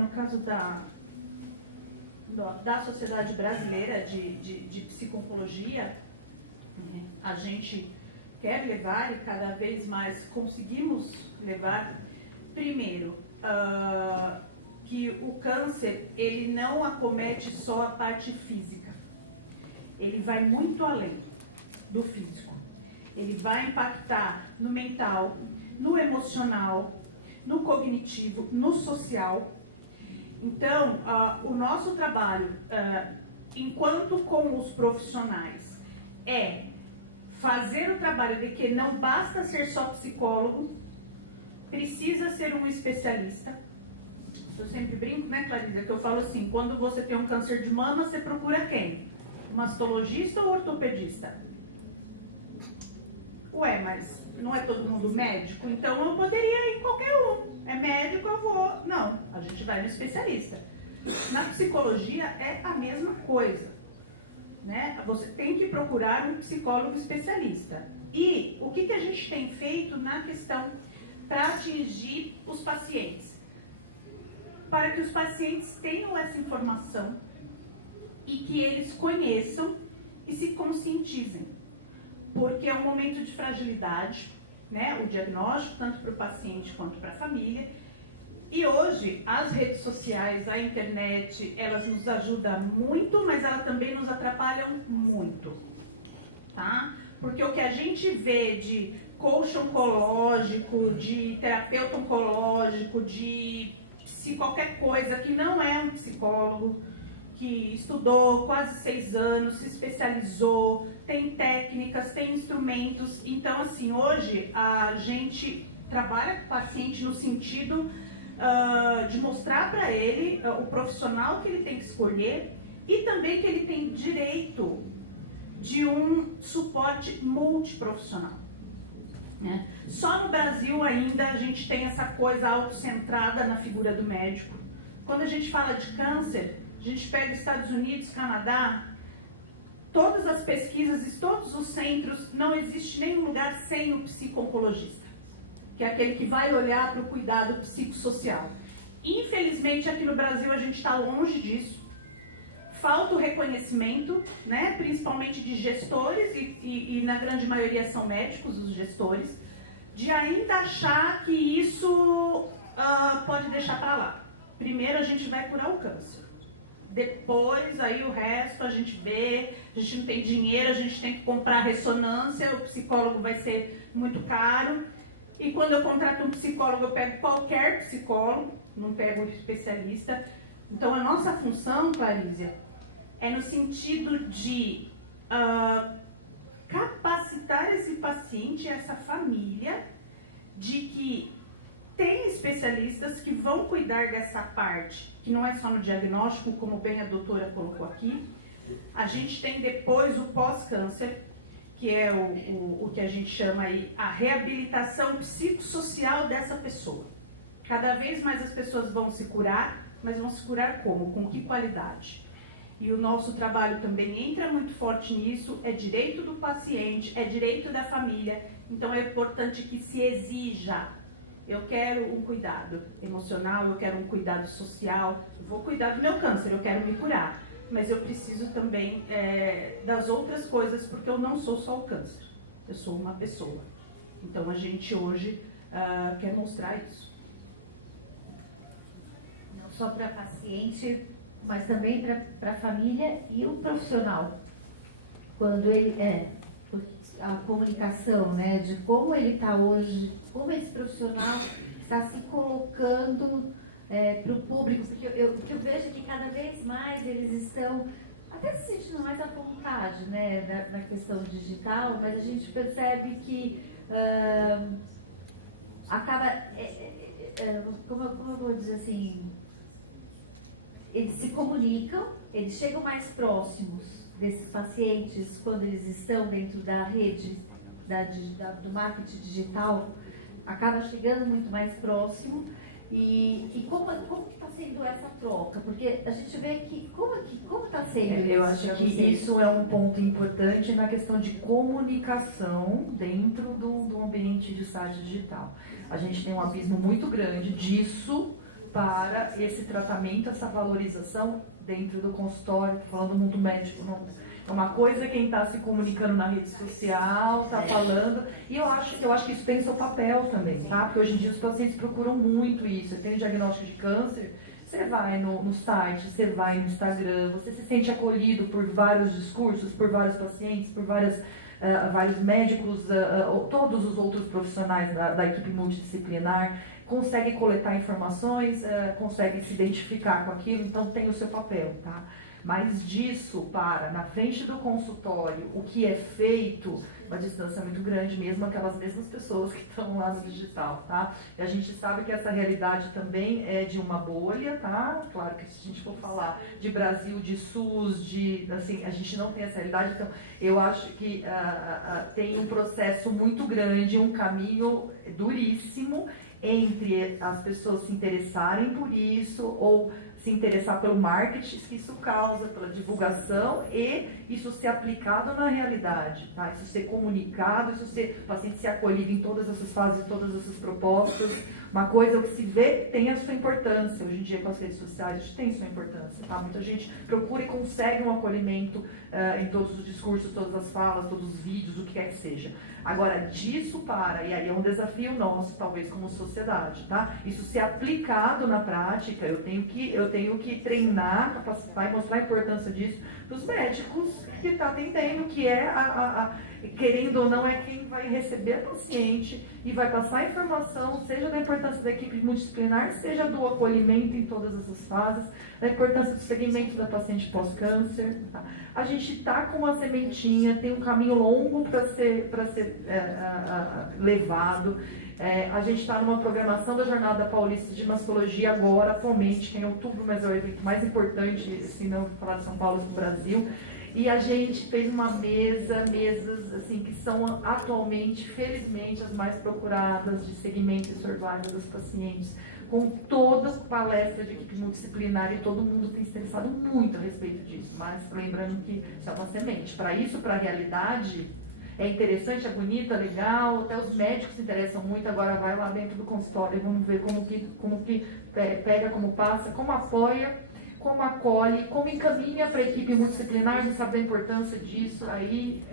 No caso da Sociedade Brasileira de Psiconcologia, a gente quer levar e cada vez mais conseguimos levar, primeiro, que o câncer, ele não acomete só a parte física. Ele vai muito além do físico. Ele vai impactar no mental, no emocional, no cognitivo, no social. Então, o nosso trabalho, enquanto com os profissionais, é fazer o trabalho de que não basta ser só psicólogo, precisa ser um especialista. Eu sempre brinco, né, Clarisa, que eu falo assim, quando você tem um câncer de mama, você procura quem? Mastologista ou ortopedista? Ué, mas não é todo mundo médico? Então eu poderia ir em qualquer um. É médico, eu vou... Não, a gente vai no especialista. Na psicologia é a mesma coisa, né? Você tem que procurar um psicólogo especialista. E o que a gente tem feito na questão para atingir os pacientes? Para que os pacientes tenham essa informação e que eles conheçam e se conscientizem. Porque é um momento de fragilidade, né? O diagnóstico, tanto para o paciente quanto para a família. E hoje, as redes sociais, a internet, elas nos ajudam muito, mas elas também nos atrapalham muito, tá? Porque o que a gente vê de coach oncológico, de terapeuta oncológico, de qualquer coisa que não é um psicólogo, que estudou quase 6 anos, se especializou, tem técnicas, tem instrumentos. Então, assim, hoje a gente trabalha com o paciente no sentido de mostrar para ele o profissional que ele tem que escolher e também que ele tem direito de um suporte multiprofissional. Né? Só no Brasil ainda a gente tem essa coisa autocentrada na figura do médico. Quando a gente fala de câncer, a gente pega Estados Unidos, Canadá, todas as pesquisas e todos os centros, não existe nenhum lugar sem o psico-oncologista, que é aquele que vai olhar para o cuidado psicossocial. Infelizmente, aqui no Brasil a gente está longe disso. Falta o reconhecimento, né, principalmente de gestores, e na grande maioria são médicos, os gestores, de ainda achar que isso pode deixar para lá. Primeiro a gente vai curar o câncer. Depois, aí o resto a gente vê, a gente não tem dinheiro, a gente tem que comprar ressonância, o psicólogo vai ser muito caro. E quando eu contrato um psicólogo, eu pego qualquer psicólogo, não pego um especialista. Então, a nossa função, Clarísia, é no sentido de capacitar esse paciente, essa família, de que tem especialistas que vão cuidar dessa parte, que não é só no diagnóstico, como bem a doutora colocou aqui. A gente tem depois o pós-câncer, que é o que a gente chama aí a reabilitação psicossocial dessa pessoa. Cada vez mais as pessoas vão se curar, mas vão se curar como? Com que qualidade? E o nosso trabalho também entra muito forte nisso, é direito do paciente, é direito da família, então é importante que se exija. Eu quero um cuidado emocional, eu quero um cuidado social, eu vou cuidar do meu câncer, eu quero me curar. Mas eu preciso também das outras coisas, porque eu não sou só o câncer, eu sou uma pessoa. Então a gente hoje quer mostrar isso. Não só para paciente, mas também para a família e o profissional. Quando ele a comunicação, né, de como ele está hoje, como esse profissional está se colocando para o público, porque o que eu vejo é que cada vez mais eles estão até se sentindo mais à vontade, né, na questão digital, mas a gente percebe que acaba, como eu vou dizer assim, eles se comunicam, eles chegam mais próximos desses pacientes quando eles estão dentro da rede do marketing digital, acaba chegando muito mais próximo. E como está sendo essa troca? Porque a gente vê que como está sendo isso? Eu acho que isso é um ponto importante na questão de comunicação dentro do ambiente de estágio digital. A gente tem um abismo muito grande disso para esse tratamento, essa valorização dentro do consultório, falando do mundo médico, não. É uma coisa quem está se comunicando na rede social, está falando, e eu acho que isso tem seu papel também, tá? Porque hoje em dia os pacientes procuram muito isso. Você tem o diagnóstico de câncer, Você vai no site, você vai no Instagram, você se sente acolhido por vários discursos, por vários pacientes, por vários médicos, todos os outros profissionais da equipe multidisciplinar, consegue coletar informações, consegue se identificar com aquilo, então tem o seu papel, tá? Mas disso para, na frente do consultório, o que é feito, uma distância muito grande, mesmo aquelas mesmas pessoas que estão lá no digital, tá? E a gente sabe que essa realidade também é de uma bolha, tá? Claro que se a gente for falar de Brasil, de SUS, assim, a gente não tem essa realidade, então eu acho que tem um processo muito grande, um caminho duríssimo entre as pessoas se interessarem por isso ou se interessar pelo marketing que isso causa, pela divulgação e isso ser aplicado na realidade, tá? Isso ser comunicado, isso ser o paciente ser acolhido em todas essas fases, todas essas propostas. Uma coisa que se vê tem a sua importância. Hoje em dia com as redes sociais a gente tem sua importância, tá? Muita gente procura e consegue um acolhimento em todos os discursos, todas as falas, todos os vídeos, o que quer que seja. Agora, disso e aí é um desafio nosso, talvez como sociedade, tá? Isso ser aplicado na prática, eu tenho que treinar, capacitar e mostrar a importância disso para os médicos que estão atendendo, que é querendo ou não, é quem vai receber a paciente e vai passar a informação, seja da importância da equipe multidisciplinar, seja do acolhimento em todas essas fases, da importância do segmento da paciente pós-câncer. Tá? A gente está com uma sementinha, tem um caminho longo para ser levado. A gente está numa programação da Jornada Paulista de Mastologia agora, atualmente, que é em outubro, mas é o evento mais importante, se não falar de São Paulo, do Brasil. E a gente fez mesas assim, que são atualmente, felizmente, as mais procuradas de segmento e survival dos pacientes, com toda palestra de equipe multidisciplinar e todo mundo tem se interessado muito a respeito disso. Mas lembrando que isso é uma semente. Para isso, para a realidade, é interessante, é bonita, é legal, até os médicos se interessam muito. Agora vai lá dentro do consultório e vamos ver como que pega, como passa, como apoia, como acolhe, como encaminha para a equipe multidisciplinar, a gente sabe da importância disso, aí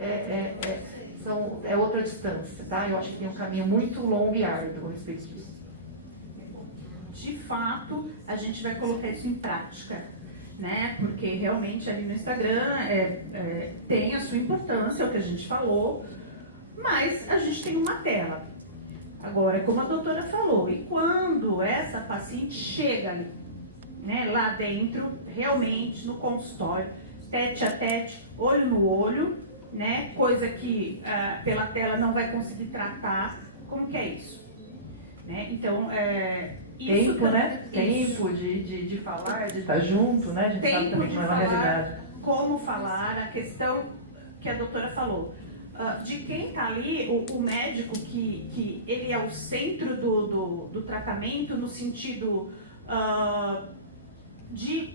é outra distância, tá? Eu acho que tem um caminho muito longo e árduo a respeito disso. De fato, a gente vai colocar isso em prática, né? Porque realmente ali no Instagram tem a sua importância, é o que a gente falou, mas a gente tem uma tela. Agora, como a doutora falou, e quando essa paciente chega ali, né, lá dentro, realmente no consultório, tete a tete, olho no olho, né, coisa que pela tela não vai conseguir tratar, como que é isso? Né? Então, isso tempo, né? Tempo de falar, de estar junto, né? A gente sabe também que não é uma realidade. Como falar, a questão que a doutora falou, de quem está ali, o médico que ele é o centro do tratamento no sentido de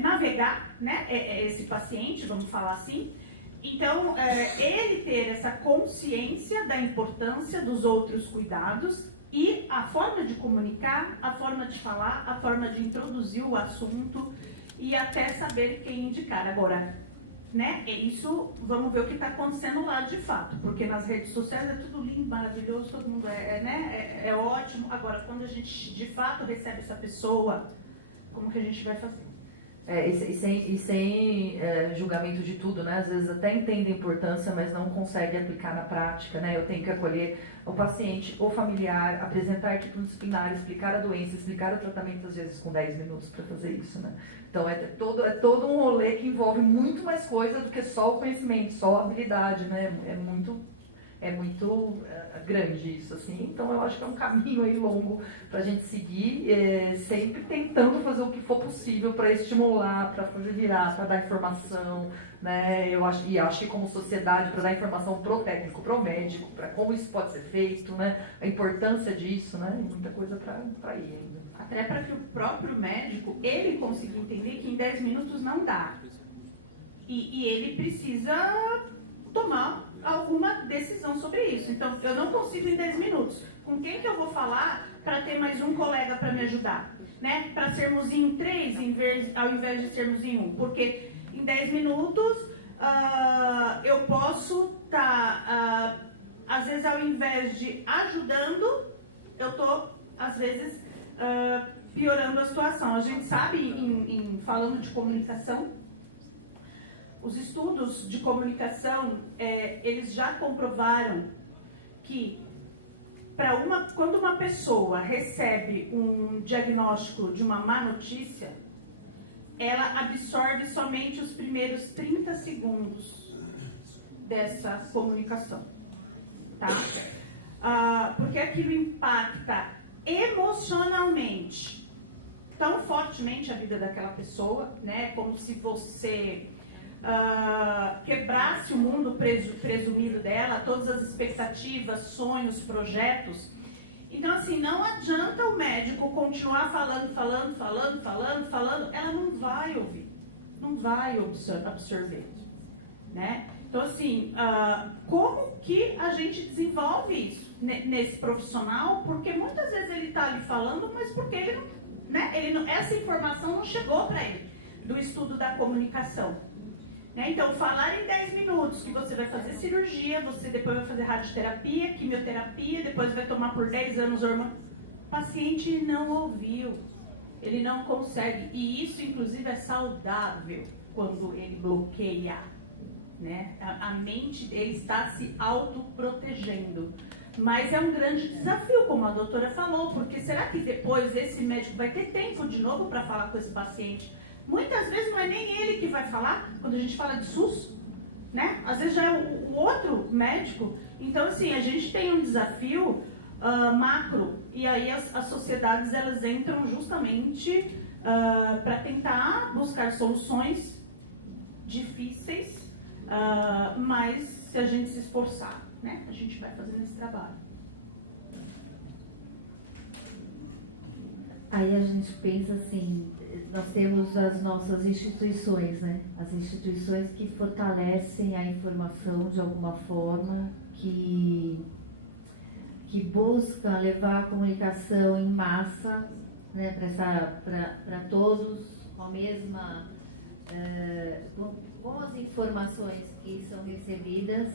navegar, né, esse paciente, vamos falar assim. Então, ele ter essa consciência da importância dos outros cuidados e a forma de comunicar, a forma de falar, a forma de introduzir o assunto e até saber quem indicar. Agora, né, isso, vamos ver o que está acontecendo lá de fato, porque nas redes sociais é tudo lindo, maravilhoso, todo mundo é ótimo. Agora, quando a gente de fato recebe essa pessoa, como que a gente vai fazer? E sem julgamento de tudo, né? Às vezes até entende a importância, mas não consegue aplicar na prática, né? Eu tenho que acolher o paciente, o familiar, apresentar a equipe disciplinar, explicar a doença, explicar o tratamento, às vezes com 10 minutos para fazer isso, né? Então é todo um rolê que envolve muito mais coisa do que só o conhecimento, só a habilidade, né? É muito grande isso, assim. Então eu acho que é um caminho aí longo para a gente seguir, sempre tentando fazer o que for possível para estimular, para fazer virar, para dar informação, né? Eu acho que como sociedade, para dar informação pro técnico, pro médico, para como isso pode ser feito, né? A importância disso, né? Muita coisa para ir ainda. Até para que o próprio médico, ele consiga entender que em 10 minutos não dá. E ele precisa tomar alguma decisão sobre isso. Então, eu não consigo em 10 minutos. Com quem que eu vou falar para ter mais um colega para me ajudar? Né? Para sermos em 3 ao invés de sermos em 1. Porque em 10 minutos eu posso estar, às vezes, ao invés de ajudando, eu estou, às vezes, piorando a situação. A gente sabe, falando de comunicação, os estudos de comunicação, eles já comprovaram que quando uma pessoa recebe um diagnóstico de uma má notícia, ela absorve somente os primeiros 30 segundos dessa comunicação, tá? Porque aquilo impacta emocionalmente tão fortemente a vida daquela pessoa, né? Como se você quebrasse o mundo presumido dela, todas as expectativas, sonhos, projetos. Então, assim, não adianta o médico continuar falando, ela não vai ouvir, não vai absorver, né? Então, assim, como que a gente desenvolve isso nesse profissional? Porque muitas vezes ele está ali falando, mas porque ele não, essa informação não chegou para ele, do estudo da comunicação. Né? Então, falar em 10 minutos que você vai fazer cirurgia, você depois vai fazer radioterapia, quimioterapia, depois vai tomar por 10 anos hormônio. O paciente não ouviu, ele não consegue. E isso, inclusive, é saudável quando ele bloqueia. Né? A mente dele está se autoprotegendo. Mas é um grande desafio, como a doutora falou, porque será que depois esse médico vai ter tempo de novo para falar com esse paciente? Muitas vezes não é nem ele que vai falar, quando a gente fala de SUS, né? Às vezes já é o outro médico. Então, assim, a gente tem um desafio macro, e aí as sociedades, elas entram justamente para tentar buscar soluções difíceis, mas se a gente se esforçar, né? A gente vai fazendo esse trabalho. Aí a gente pensa assim, nós temos as nossas instituições, né? As instituições que fortalecem a informação de alguma forma, que buscam levar a comunicação em massa, né? Para todos, com a mesma, com as informações que são recebidas,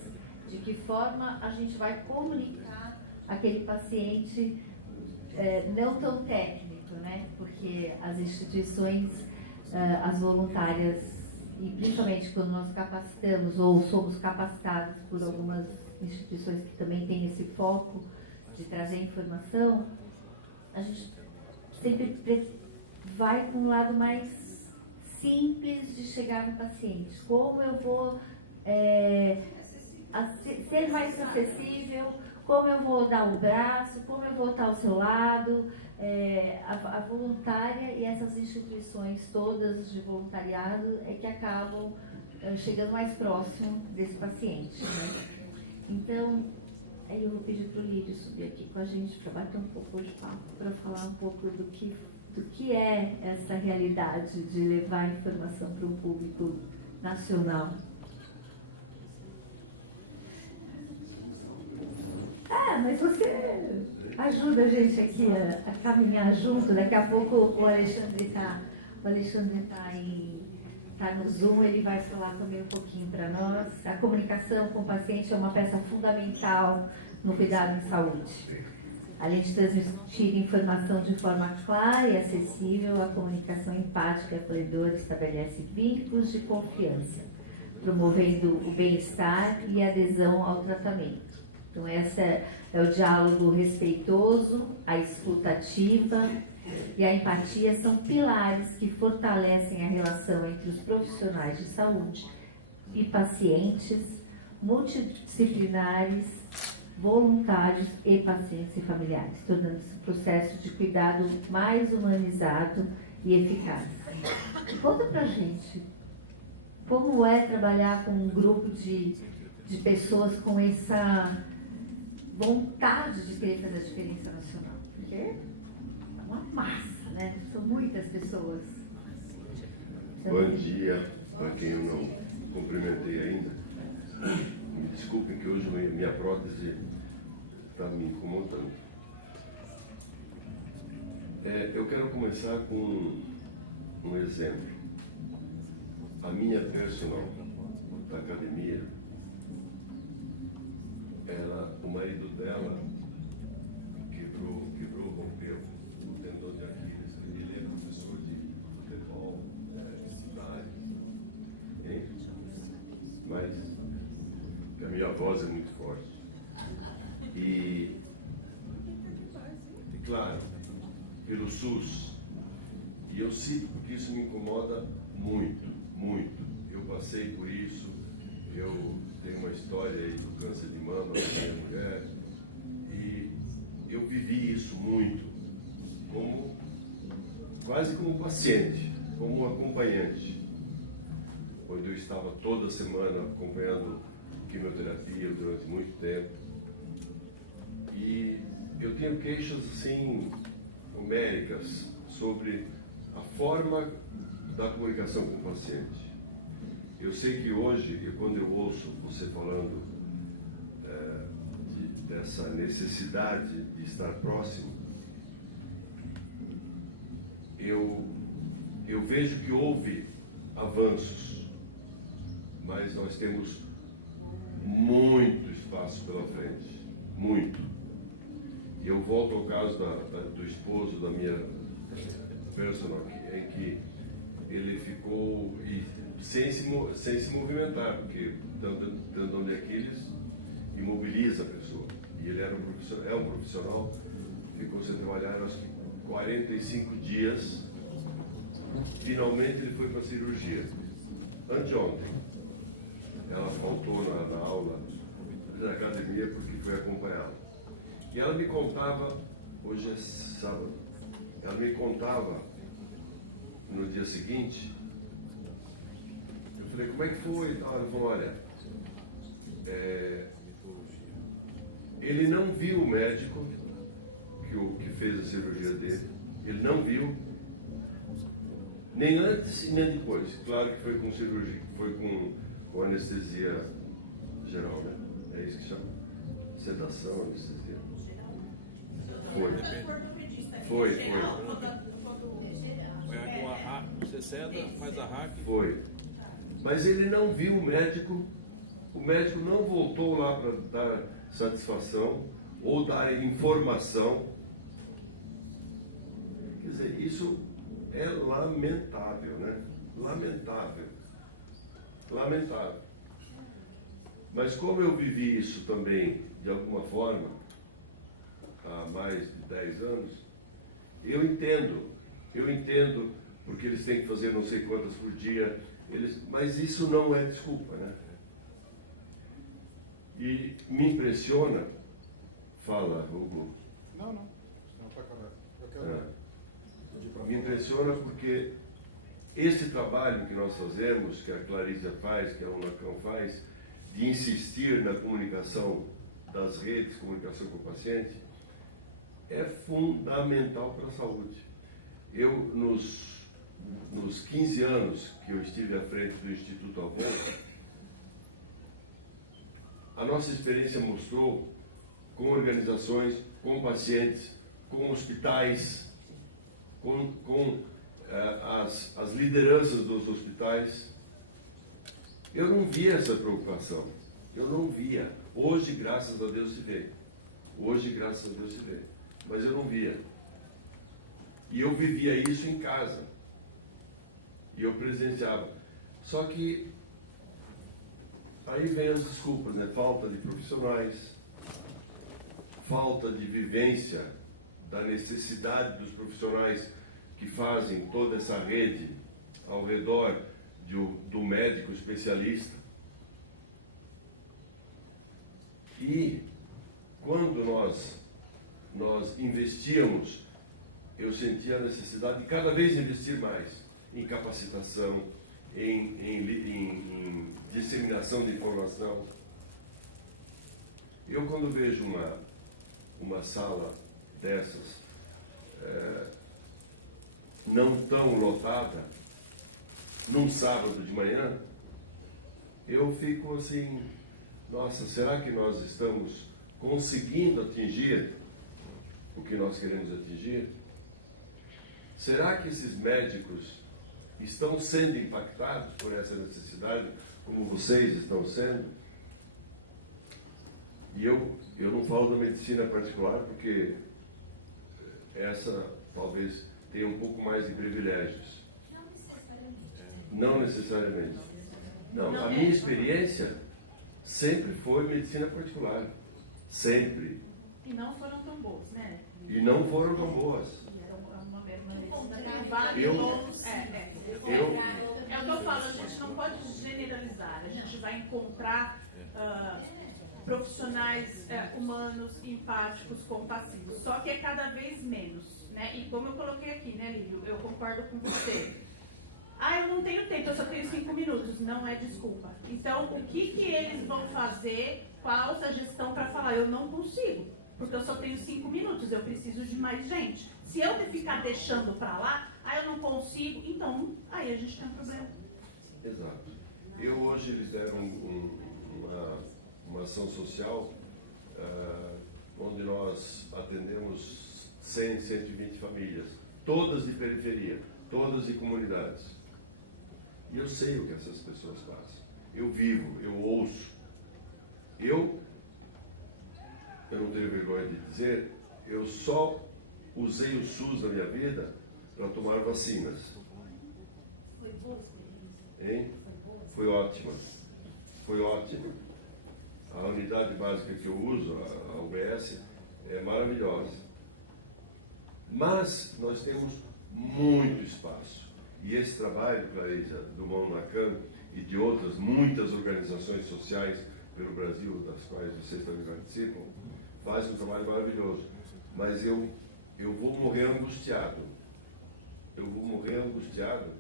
de que forma a gente vai comunicar aquele paciente não tão técnico, né? Porque as instituições, as voluntárias, e principalmente quando nós capacitamos ou somos capacitados por algumas instituições que também têm esse foco de trazer informação, a gente sempre vai com um lado mais simples de chegar no paciente. Como eu vou ser mais acessível, como eu vou dar o braço, como eu vou estar ao seu lado. A voluntária e essas instituições todas de voluntariado é que acabam chegando mais próximo desse paciente, né? Então, aí eu vou pedir para o Lídio subir aqui com a gente para bater um pouco de papo, para falar um pouco do que é essa realidade de levar informação para um público nacional. Mas você ajuda a gente aqui a caminhar junto. Daqui a pouco o Alexandre está no Zoom, ele vai falar também um pouquinho para nós. A comunicação com o paciente é uma peça fundamental no cuidado em saúde. Além de transmitir informação de forma clara e acessível, a comunicação empática e acolhedora estabelece vínculos de confiança, promovendo o bem-estar e a adesão ao tratamento. Então, esse é o diálogo respeitoso, a escuta ativa e a empatia são pilares que fortalecem a relação entre os profissionais de saúde e pacientes, multidisciplinares, voluntários e pacientes e familiares, tornando esse processo de cuidado mais humanizado e eficaz. Conta pra gente, como é trabalhar com um grupo de pessoas com essa vontade de querer fazer a diferença nacional? Porque é uma massa, né? São muitas pessoas. Bom dia, para quem eu não cumprimentei ainda. Me desculpem que hoje minha prótese está me incomodando. Eu quero começar com um exemplo. A minha personal da academia, o marido dela rompeu o tendão de Aquiles. mais, porque a minha voz é muito forte. E claro, pelo SUS, e eu sinto porque isso me incomoda muito, muito. Eu passei por isso, eu tenho uma história aí do câncer de mama com minha mulher, e eu vivi isso muito, quase como paciente, como um acompanhante, onde eu estava toda semana acompanhando quimioterapia durante muito tempo. E eu tenho queixas assim numéricas sobre a forma da comunicação com o paciente. Eu sei que hoje, quando eu ouço você falando dessa necessidade de estar próximo, eu vejo que houve avanços, mas nós temos muito espaço pela frente, muito. E eu volto ao caso do esposo da minha personal, em que ele ficou sem se movimentar, porque tendão de Aquiles imobiliza a pessoa. E ele é um profissional, ficou sem trabalhar, acho que 45 dias. Finalmente ele foi para a cirurgia. Anteontem, ela faltou na aula da academia porque foi acompanhá-la. E ela me contava, hoje é sábado, ela me contava no dia seguinte, eu falei, como é que foi? Ela falou, olha, ele não viu o médico que fez a cirurgia dele, ele não viu, nem antes e nem depois. Claro que foi com cirurgia, foi com anestesia geral, né? É isso que chama? Sedação, anestesia. Foi. Você seda, faz a hack. Foi. Mas ele não viu o médico não voltou lá para dar satisfação ou dar informação. Quer dizer, isso é lamentável, né? Lamentável. Mas como eu vivi isso também, de alguma forma, há mais de 10 anos, eu entendo, porque eles têm que fazer não sei quantas por dia, mas isso não é desculpa, né? E me impressiona, fala, Hugo. Não está correto. Eu quero Me impressiona porque esse trabalho que nós fazemos, que a Clarisa faz, que a UNACAM faz, de insistir na comunicação das redes, comunicação com o paciente, é fundamental para a saúde. Eu, nos 15 anos que eu estive à frente do Instituto Avon, a nossa experiência mostrou, com organizações, com pacientes, com hospitais, com as lideranças dos hospitais, eu não via essa preocupação. Eu não via. Hoje, graças a Deus, se vê. Mas eu não via. E eu vivia isso em casa. E eu presenciava. Só que aí vem as desculpas, né? Falta de profissionais, falta de vivência da necessidade dos profissionais que fazem toda essa rede ao redor do médico especialista. E quando nós investíamos, eu sentia a necessidade de cada vez investir mais em capacitação, em disseminação de informação. Eu, quando vejo uma sala dessas não tão lotada, num sábado de manhã, eu fico assim, nossa, será que nós estamos conseguindo atingir o que nós queremos atingir? Será que esses médicos estão sendo impactados por essa necessidade, como vocês estão sendo? E eu não falo da medicina particular, porque essa talvez tenha um pouco mais de privilégios. Não necessariamente. Não, a minha experiência sempre foi medicina particular. Sempre. E não foram tão boas, né? E não foram tão boas. É uma medicina privada. Eu- É o que eu falo, a gente não pode generalizar. A gente vai encontrar profissionais humanos, empáticos, compassivos. Só que é cada vez menos, né? E como eu coloquei aqui, né, Lívio? Eu concordo com você. Eu não tenho tempo, eu só tenho 5 minutos. Não é desculpa. Então, o que eles vão fazer? Qual a gestão para falar? Eu não consigo, porque eu só tenho 5 minutos. Eu preciso de mais gente. Se eu ficar deixando para lá, eu não consigo. Então, aí a gente tem um problema. Exato. Hoje eles deram uma ação social onde nós atendemos 100, 120 famílias, todas de periferia, todas de comunidades. E eu sei o que essas pessoas passam. Eu vivo, eu ouço. Eu não tenho vergonha de dizer, eu só usei o SUS na minha vida para tomar vacinas. Foi boa? Hein? Foi ótima. Foi ótima. A unidade básica que eu uso, a UBS, é maravilhosa. Mas nós temos muito espaço. E esse trabalho, Clarisa, do Monlacan e de outras muitas organizações sociais pelo Brasil, das quais vocês também participam, fazem um trabalho maravilhoso. Mas eu vou morrer angustiado. Eu vou morrer angustiado.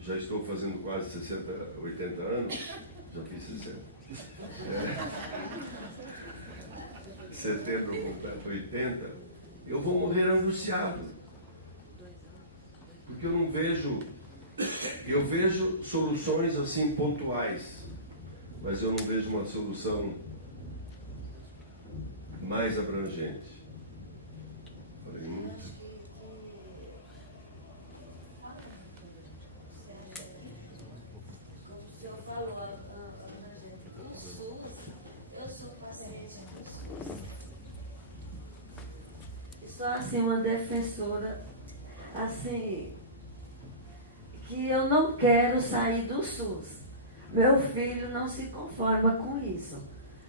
Já estou fazendo quase 60, 80 anos. Já fiz 60. Setembro completo 80. Eu vou morrer angustiado. Porque eu não vejo... Eu vejo soluções assim pontuais, mas eu não vejo uma solução mais abrangente. Falei muito. O senhor falou, o SUS, eu sou paciente no SUS. E sou assim uma defensora, assim, que eu não quero sair do SUS. Meu filho não se conforma com isso.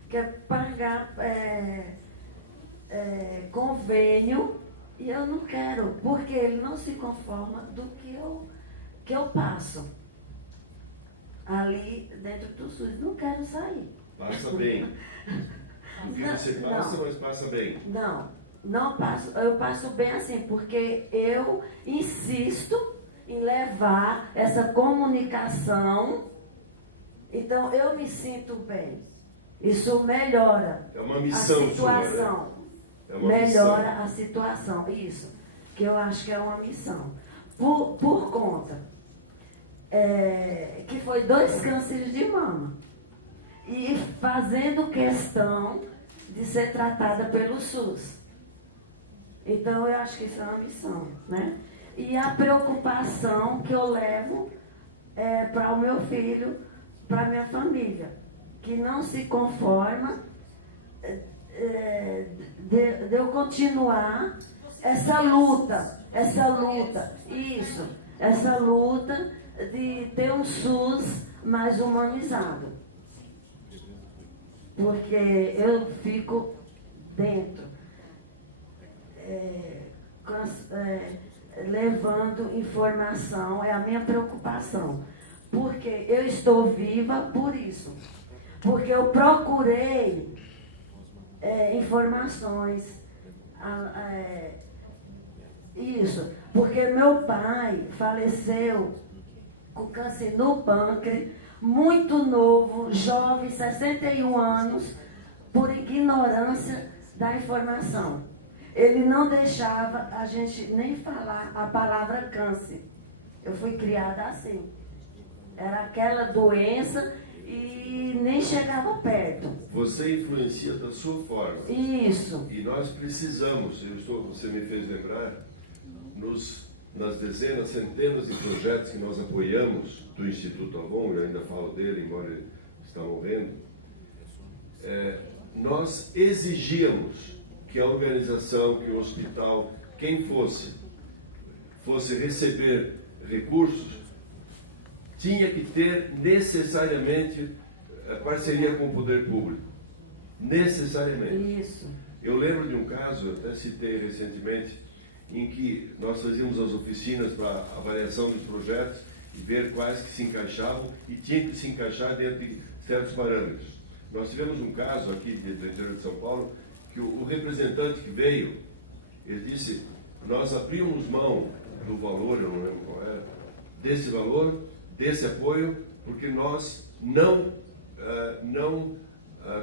Quer pagar convênio e eu não quero, porque ele não se conforma do que eu passo ali dentro do SUS. Não quero sair. Passa bem. O que você passa, mas passa bem. Não passo. Eu passo bem assim, porque eu insisto em levar essa comunicação. Então, eu me sinto bem. Isso melhora a situação. É uma melhora missão. A situação. Isso. Que eu acho que é uma missão. Por conta que foi 2 cânceres de mama. E fazendo questão de ser tratada pelo SUS. Então, eu acho que isso é uma missão, né? E a preocupação que eu levo para o meu filho, para a minha família, que não se conforma de eu continuar essa luta, essa luta de ter um SUS mais humanizado. Porque eu fico dentro, levando informação, é a minha preocupação. Porque eu estou viva por isso. Porque eu procurei informações. Isso. Porque meu pai faleceu com câncer no pâncreas, muito novo, jovem, 61 anos, por ignorância da informação. Ele não deixava a gente nem falar a palavra câncer. Eu fui criada assim. Era aquela doença e nem chegava perto. Você influencia da sua forma. Isso. E nós precisamos, você me fez lembrar, nas dezenas, centenas de projetos que nós apoiamos do Instituto Avon, eu ainda falo dele, embora ele está morrendo, nós exigíamos que a organização, que o hospital, quem fosse receber recursos, tinha que ter necessariamente parceria com o poder público. Necessariamente. Isso. Eu lembro de um caso, eu até citei recentemente, em que nós fazíamos as oficinas para avaliação dos projetos e ver quais que se encaixavam e tinham que se encaixar dentro de certos parâmetros. Nós tivemos um caso aqui do interior de São Paulo que o representante que veio, ele disse, nós abrimos mão do valor, eu não lembro qual era, desse valor, desse apoio, porque nós não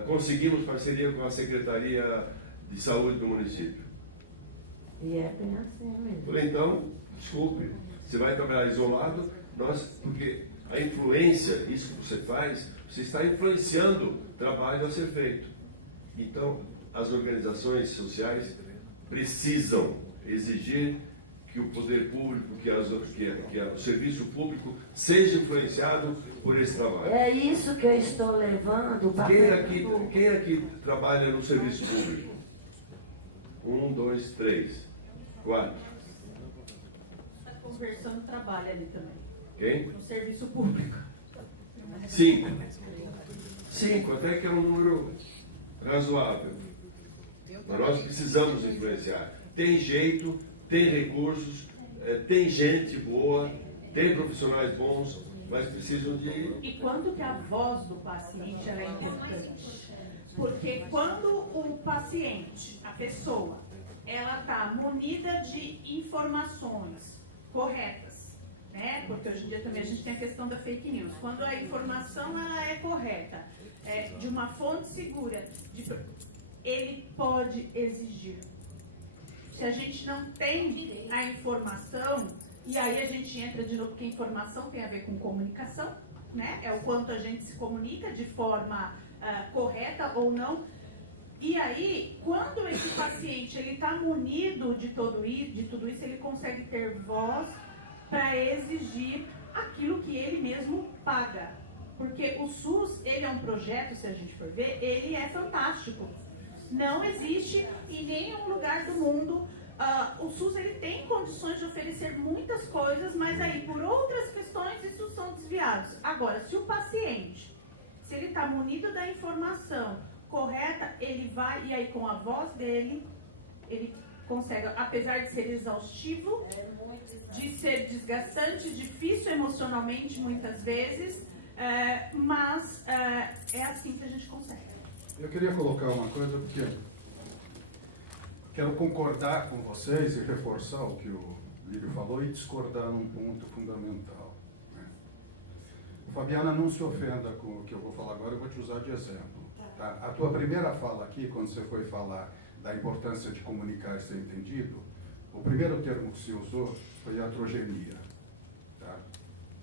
conseguimos parceria com a Secretaria de Saúde do município. E é bem assim mesmo. Falei, então, desculpe, você vai trabalhar isolado, porque a influência, isso que você faz, você está influenciando o trabalho a ser feito. Então, as organizações sociais precisam exigir que o poder público, que o serviço público seja influenciado por esse trabalho. É isso que eu estou levando para... Quem aqui trabalha no serviço público? 1, 2, 3, 4. A conversão trabalha ali também. Quem? No serviço público. 5. 5, até que é um número razoável. Mas nós precisamos influenciar. Tem jeito, tem recursos, tem gente boa, tem profissionais bons, mas precisam de... E quando que a voz do paciente ela é importante? Porque quando o paciente, a pessoa, ela está munida de informações corretas, né? Porque hoje em dia também a gente tem a questão da fake news. Quando a informação ela é correta, de uma fonte segura, ele pode exigir. Se a gente não tem a informação, e aí a gente entra de novo, porque informação tem a ver com comunicação, né? É o quanto a gente se comunica de forma correta ou não. E aí, quando esse paciente ele está munido de tudo isso, ele consegue ter voz para exigir aquilo que ele mesmo paga. Porque o SUS, ele é um projeto, se a gente for ver, ele é fantástico. Não existe em nenhum lugar do mundo. O SUS ele tem condições de oferecer muitas coisas, mas aí por outras questões isso são desviados. Agora, se o paciente, se ele está munido da informação correta, ele vai, e aí com a voz dele, ele consegue, apesar de ser exaustivo, de ser desgastante, difícil emocionalmente muitas vezes, mas é assim que a gente consegue. Eu queria colocar uma coisa, porque quero concordar com vocês e reforçar o que o Lírio falou e discordar num ponto fundamental. Né? Fabiana, não se ofenda com o que eu vou falar agora, eu vou te usar de exemplo. Tá? A tua primeira fala aqui, quando você foi falar da importância de comunicar e ser entendido, o primeiro termo que se usou foi iatrogenia. Tá?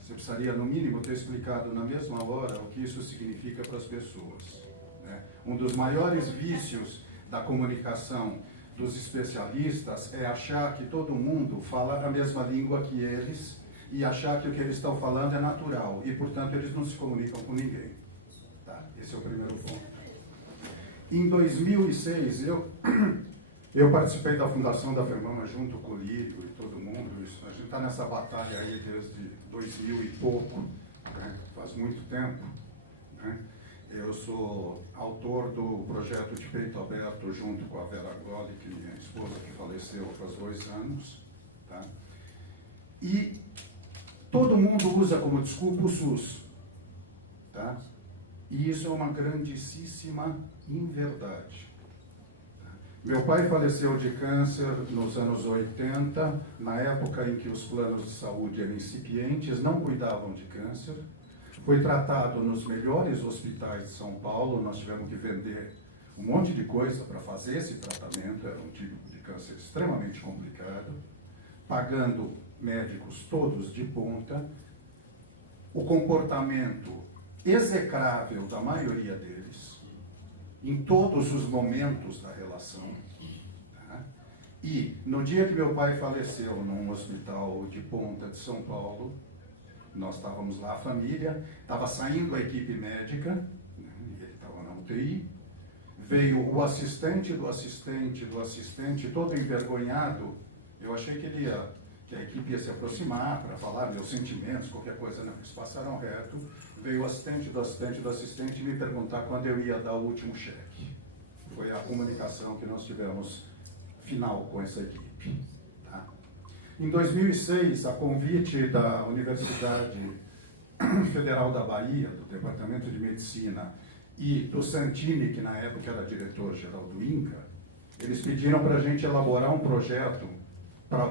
Você precisaria, no mínimo, ter explicado na mesma hora o que isso significa para as pessoas. Né? Um dos maiores vícios da comunicação dos especialistas é achar que todo mundo fala a mesma língua que eles e achar que o que eles estão falando é natural e, portanto, eles não se comunicam com ninguém. Tá? Esse é o primeiro ponto. Em 2006, eu participei da fundação da FEMAMA junto com o Lírio e todo mundo. A gente está nessa batalha aí desde 2000 e pouco, né? Faz muito tempo. Né? Eu sou autor do projeto de Peito Aberto junto com a Vera Gloli, que é minha esposa, que faleceu faz 2 anos. Tá? E todo mundo usa como desculpa o SUS. Tá? E isso é uma grandíssima inverdade. Meu pai faleceu de câncer nos anos 80, na época em que os planos de saúde eram incipientes, não cuidavam de câncer. Foi tratado nos melhores hospitais de São Paulo, nós tivemos que vender um monte de coisa para fazer esse tratamento, era um tipo de câncer extremamente complicado, pagando médicos todos de ponta, o comportamento execrável da maioria deles, em todos os momentos da relação. Tá? E no dia que meu pai faleceu num hospital de ponta de São Paulo, nós estávamos lá, a família, estava saindo a equipe médica, né, ele estava na UTI, veio o assistente do assistente do assistente, todo envergonhado. Eu achei que que a equipe ia se aproximar para falar meus sentimentos, qualquer coisa, não. Eles passaram reto, veio o assistente do assistente do assistente me perguntar quando eu ia dar o último cheque. Foi a comunicação que nós tivemos final com essa equipe. Tá? Em 2006, a convite da Universidade Federal da Bahia, do Departamento de Medicina, e do Santini, que na época era diretor-geral do INCA, eles pediram para a gente elaborar um projeto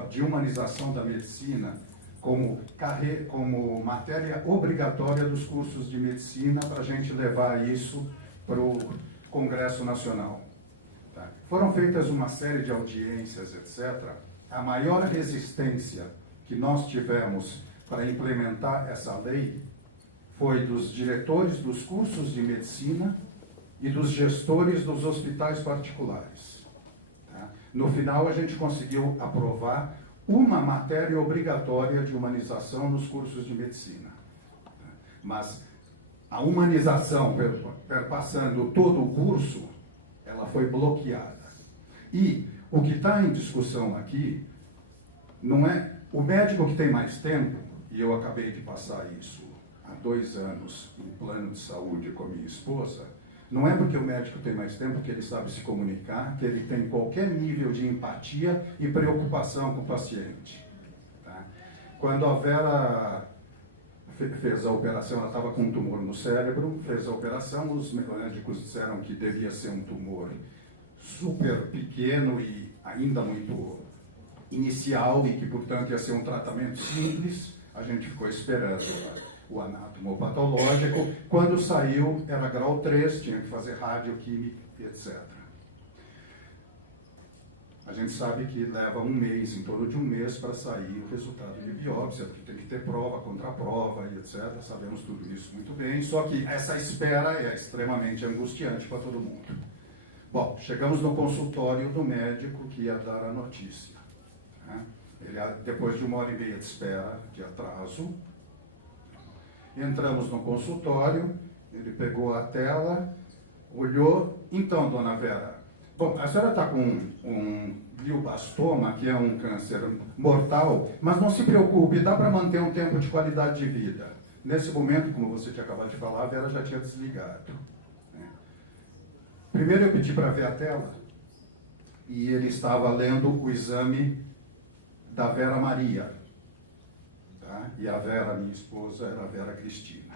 de humanização da medicina como matéria obrigatória dos cursos de medicina, para a gente levar isso para o Congresso Nacional. Tá? Foram feitas uma série de audiências, etc. A maior resistência que nós tivemos para implementar essa lei foi dos diretores dos cursos de medicina e dos gestores dos hospitais particulares. Tá? No final, a gente conseguiu aprovar uma matéria obrigatória de humanização nos cursos de medicina. Tá? Mas a humanização, perpassando todo o curso, ela foi bloqueada. E o que está em discussão aqui não é o médico que tem mais tempo, e eu acabei de passar isso há 2 anos em plano de saúde com a minha esposa, não é porque o médico tem mais tempo que ele sabe se comunicar, que ele tem qualquer nível de empatia e preocupação com o paciente. Tá? Quando a Vera fez a operação, ela estava com um tumor no cérebro, fez a operação, os médicos disseram que devia ser um tumor super pequeno e ainda muito inicial e que, portanto, ia ser um tratamento simples. A gente ficou esperando o anatomopatológico. Quando saiu, era grau 3, tinha que fazer radioquímica, etc. A gente sabe que leva um mês, em torno de um mês, para sair o resultado de biópsia, porque tem que ter prova, contraprova e etc. Sabemos tudo isso muito bem, só que essa espera é extremamente angustiante para todo mundo. Bom, chegamos no consultório do médico que ia dar a notícia. Né? Ele, depois de 1h30 de espera, de atraso, entramos no consultório, ele pegou a tela, olhou. Então, dona Vera, bom, a senhora está com um glioblastoma, que é um câncer mortal, mas não se preocupe, dá para manter um tempo de qualidade de vida. Nesse momento, como você tinha acabado de falar, a Vera já tinha desligado. Né? Primeiro eu pedi para ver a tela, e ele estava lendo o exame da Vera Maria. Tá? E a Vera, minha esposa, era a Vera Cristina.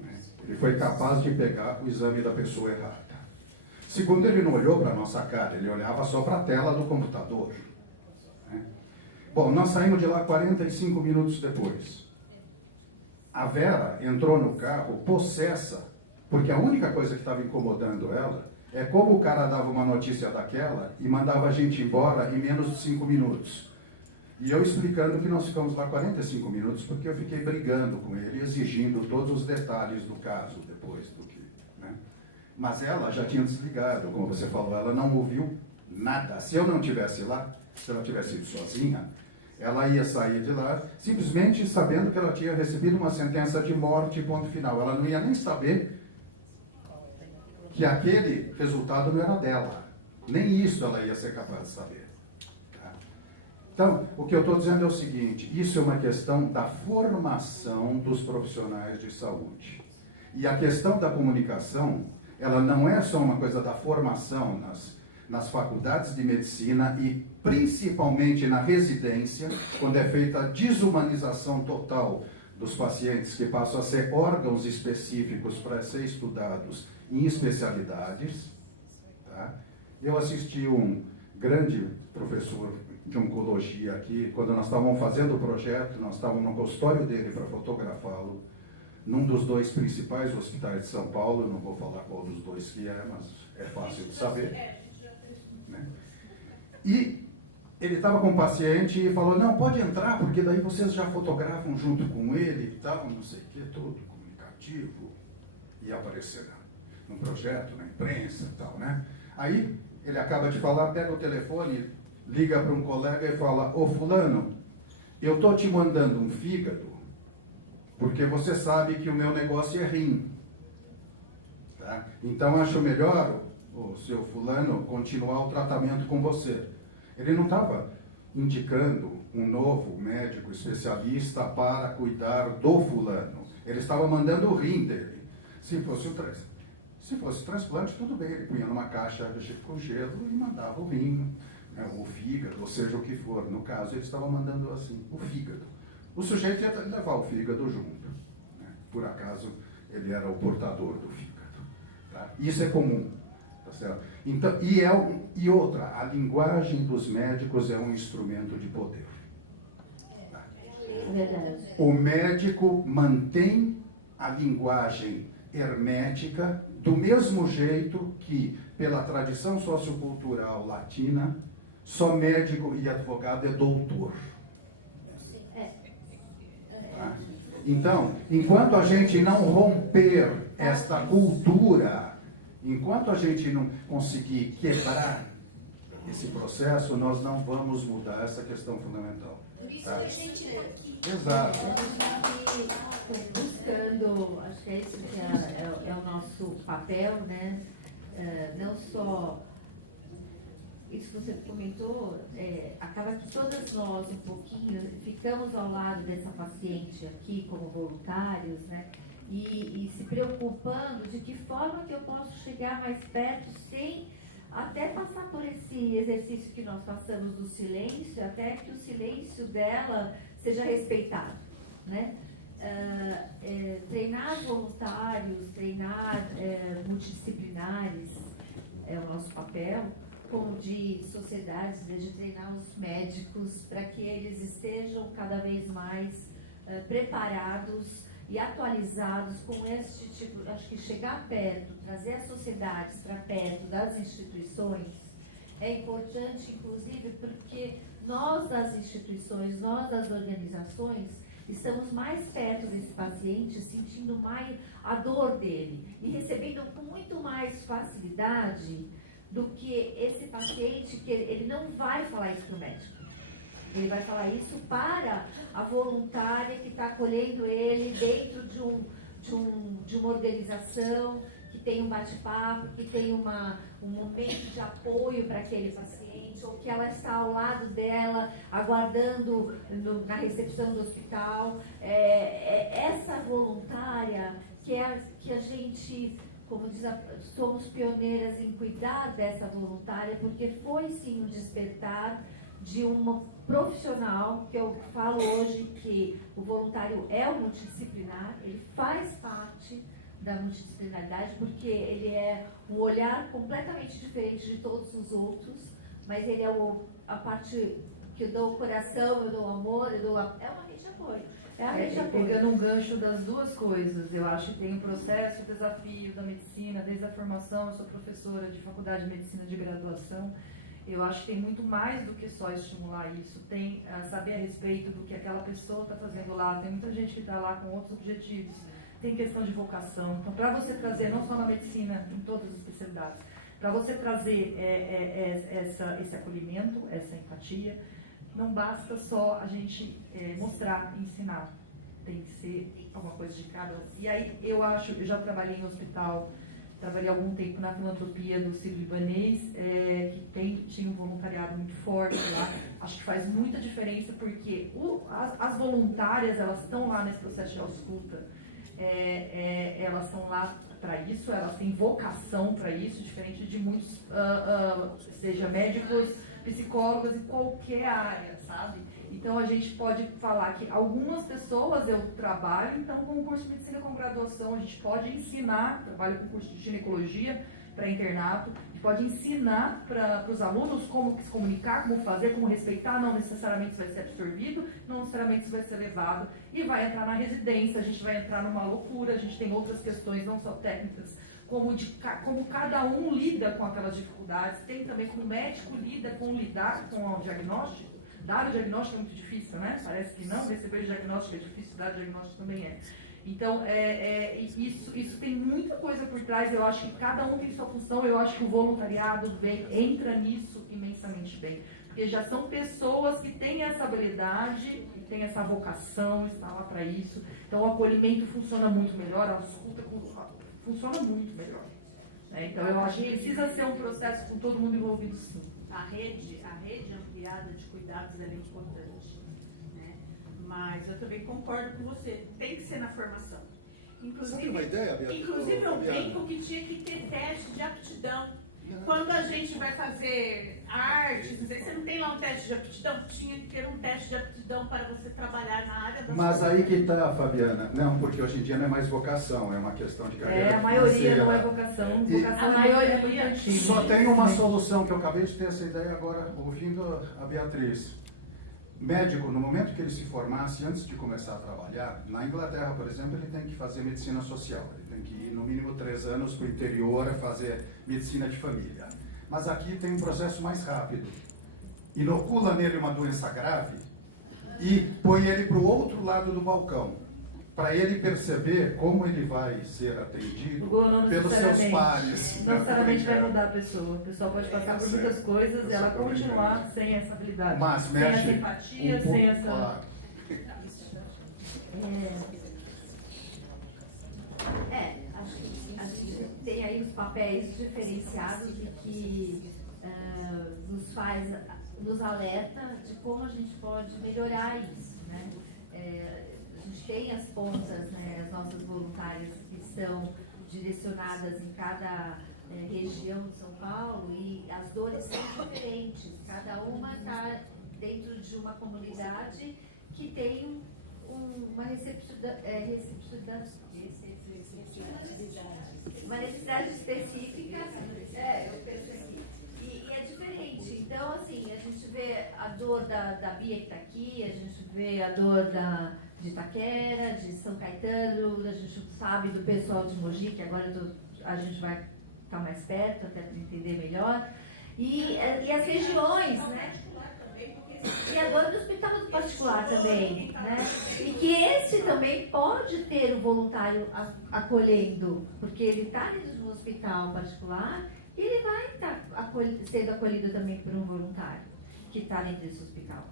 Né? Ele foi capaz de pegar o exame da pessoa errada. Segundo, ele não olhou para a nossa cara, ele olhava só para a tela do computador. Né? Bom, nós saímos de lá 45 minutos depois. A Vera entrou no carro possessa, porque a única coisa que estava incomodando ela é como o cara dava uma notícia daquela e mandava a gente embora em menos de 5 minutos. E eu explicando que nós ficamos lá 45 minutos, porque eu fiquei brigando com ele, exigindo todos os detalhes do caso depois do que... Né? Mas ela já tinha desligado, como você falou, ela não ouviu nada. Se eu não estivesse lá, se ela tivesse ido sozinha, ela ia sair de lá simplesmente sabendo que ela tinha recebido uma sentença de morte, ponto final. Ela não ia nem saber que aquele resultado não era dela. Nem isso ela ia ser capaz de saber. Tá? Então, o que eu estou dizendo é o seguinte, isso é uma questão da formação dos profissionais de saúde. E a questão da comunicação, ela não é só uma coisa da formação nas faculdades de medicina e principalmente na residência, quando é feita a desumanização total dos pacientes que passam a ser órgãos específicos para ser estudados em especialidades. Tá? Eu assisti um grande professor de oncologia aqui, quando nós estávamos fazendo o projeto, nós estávamos no consultório dele para fotografá-lo, num dos 2 principais hospitais de São Paulo, eu não vou falar qual dos 2 que é, mas é fácil de saber. Né? E ele estava com um paciente e falou, não, pode entrar, porque daí vocês já fotografam junto com ele e tal, não sei o que, todo comunicativo, ia aparecer num projeto, na imprensa e tal, né? Aí ele acaba de falar, pega o telefone, liga para um colega e fala, ô fulano, eu estou te mandando um fígado, porque você sabe que o meu negócio é rim. Tá? Então acho melhor o seu fulano continuar o tratamento com você. Ele não estava indicando um novo médico especialista para cuidar do fulano. Ele estava mandando o rim dele. Se fosse transplante, tudo bem, ele punha numa caixa com gelo e mandava o rim, né, o fígado, ou seja, o que for. No caso, ele estava mandando assim, o fígado. O sujeito ia levar o fígado junto. Né? Por acaso, ele era o portador do fígado. Tá? Isso é comum. Tá certo? Então, e outra, a linguagem dos médicos é um instrumento de poder. Tá? O médico mantém a linguagem hermética do mesmo jeito que, pela tradição sociocultural latina, só médico e advogado é doutor. Tá? Então, enquanto a gente não romper esta cultura, enquanto a gente não conseguir quebrar esse processo, nós não vamos mudar essa questão fundamental. Tá? Exato. Buscando, acho que é isso que é o nosso papel, né? Não só isso que você comentou, acaba que todas nós um pouquinho ficamos ao lado dessa paciente aqui como voluntários, né? E se preocupando de que forma que eu posso chegar mais perto sem até passar por esse exercício que nós passamos do silêncio, até que o silêncio dela seja respeitado, né? Treinar voluntários, treinar multidisciplinares é o nosso papel, como de sociedades, de treinar os médicos para que eles estejam cada vez mais preparados e atualizados com este tipo. Acho que chegar perto, trazer as sociedades para perto das instituições é importante, inclusive, porque nós das instituições, nós das organizações, estamos mais perto desse paciente, sentindo mais a dor dele e recebendo com muito mais facilidade do que esse paciente, que ele não vai falar isso para o médico. Ele vai falar isso para a voluntária que está acolhendo ele dentro de uma organização, que tem um bate-papo, que tem um momento de apoio para aquele paciente, ou que ela está ao lado dela, aguardando na recepção do hospital. Essa voluntária que a gente, como diz, somos pioneiras em cuidar dessa voluntária, porque foi sim um despertar de uma profissional, que eu falo hoje que o voluntário é o multidisciplinar, ele faz parte da multidisciplinaridade, porque ele é um olhar completamente diferente de todos os outros, mas ele é a parte que eu dou o coração, eu dou o amor, é uma rede de apoio. É a rede de apoio. Pegando um gancho das duas coisas, eu acho que tem o processo, o desafio da medicina, desde a formação. Eu sou professora de faculdade de medicina de graduação. Eu acho que tem muito mais do que só estimular isso, tem saber a respeito do que aquela pessoa está fazendo lá, tem muita gente que está lá com outros objetivos, tem questão de vocação. Então, para você trazer, não só na medicina, em todas as especialidades, para você trazer esse acolhimento, essa empatia, não basta só a gente mostrar e ensinar, tem que ser alguma coisa de cada um. E aí, eu já trabalhei em hospital, trabalhei algum tempo na filantropia do Sírio-Libanês, que tinha um voluntariado muito forte lá. Acho que faz muita diferença, porque as voluntárias, elas estão lá nesse processo de ausculta, elas estão lá para isso, elas têm vocação para isso, diferente de muitos, seja médicos, psicólogos, em qualquer área, sabe? Então, a gente pode falar que algumas pessoas, eu trabalho, então, com o curso de medicina com graduação, a gente pode ensinar, trabalho com o curso de ginecologia para internato, a gente pode ensinar para os alunos como se comunicar, como fazer, como respeitar, não necessariamente isso vai ser absorvido, não necessariamente isso vai ser levado, e vai entrar na residência, a gente vai entrar numa loucura, a gente tem outras questões, não só técnicas, como cada um lida com aquelas dificuldades, tem também como o médico lidar com o diagnóstico. Dar o diagnóstico é muito difícil, né? Parece que não, receber o diagnóstico é difícil, dar o diagnóstico também é. Então, isso tem muita coisa por trás, eu acho que cada um tem sua função, eu acho que o voluntariado entra nisso imensamente bem. Porque já são pessoas que têm essa habilidade, que têm essa vocação, está lá para isso. Então, o acolhimento funciona muito melhor, a escuta funciona muito melhor. Então, eu acho que precisa ser um processo com todo mundo envolvido, sim. A rede ampliada de cuidados é importante. mas eu também concordo com você, tem que ser na formação. Inclusive, sabe uma ideia, Beatriz? inclusive eu Fabiana? brinco que tinha que ter teste de aptidão. Quando a gente vai fazer arte, você não tem lá um teste de aptidão? Tinha que ter um teste de aptidão para você trabalhar na área da Mas saúde. aí que tá, Fabiana. Não, porque hoje em dia não é mais vocação, é uma questão de carreira A maioria financeira. não é vocação, E- vocação é muito antiga. Só tem uma solução, que eu acabei de ter essa ideia agora, ouvindo a Beatriz. Médico, no momento que ele se formasse, antes de começar a trabalhar, na Inglaterra, por exemplo, ele tem que fazer medicina social. Ele tem que ir no mínimo 3 anos para o interior a fazer medicina de família. Mas aqui tem um processo mais rápido. Inocula nele uma doença grave e põe ele para o outro lado do balcão, para ele perceber como ele vai ser atendido pelos seus pares. Não necessariamente vai mudar a pessoa. A pessoa pode passar por muitas coisas e ela continuar sem essa habilidade. Mas sem mexe essa empatia, sem essa... Claro. Acho que a gente tem aí os papéis diferenciados e que nos alerta de como a gente pode melhorar isso, né? A gente tem as pontas, né, as nossas voluntárias que são direcionadas em cada região de São Paulo e as dores são diferentes. Cada uma está dentro de uma comunidade que tem uma uma necessidade específica, e é diferente. Então, assim, a gente vê a dor da Bia que está aqui, a gente vê a dor de Itaquera, de São Caetano, a gente sabe do pessoal de Mogi, que agora a gente vai estar mais perto, até para entender melhor, e as regiões, né? E agora no hospital particular também, né? E que esse também pode ter o voluntário acolhendo, porque ele está dentro de um hospital particular e ele vai estar sendo acolhido também por um voluntário que está dentro desse hospital.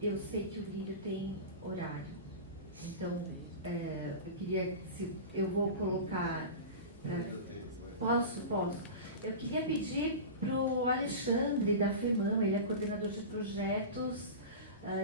Eu sei que o Lírio tem horário, então eu queria, se eu vou colocar, posso? Eu queria pedir para o Alexandre da FEMAM, ele é coordenador de projetos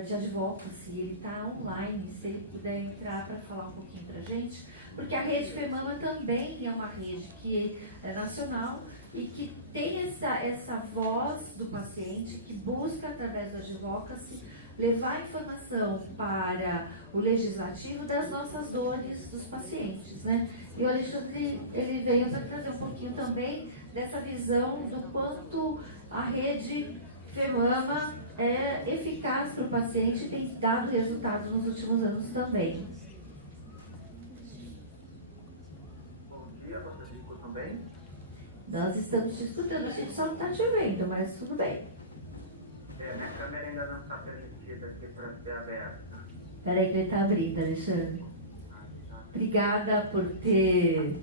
de advocacy, ele está online, se ele puder entrar para falar um pouquinho para a gente, porque a rede FEMAM também é uma rede que é nacional e que tem essa voz do paciente, que busca, através do advocacy, levar informação para o legislativo das nossas dores dos pacientes, né? E o Alexandre, ele veio para trazer um pouquinho também dessa visão do quanto a rede FEMAMA é eficaz para o paciente e tem dado resultados nos últimos anos também. Bom dia, vocês me escutam bem? Nós estamos te escutando, a gente só não está te vendo, mas tudo bem. Minha câmera ainda não está permitida aqui para ser aberta. Espera aí que ele está abrindo, Alexandre. Obrigada por ter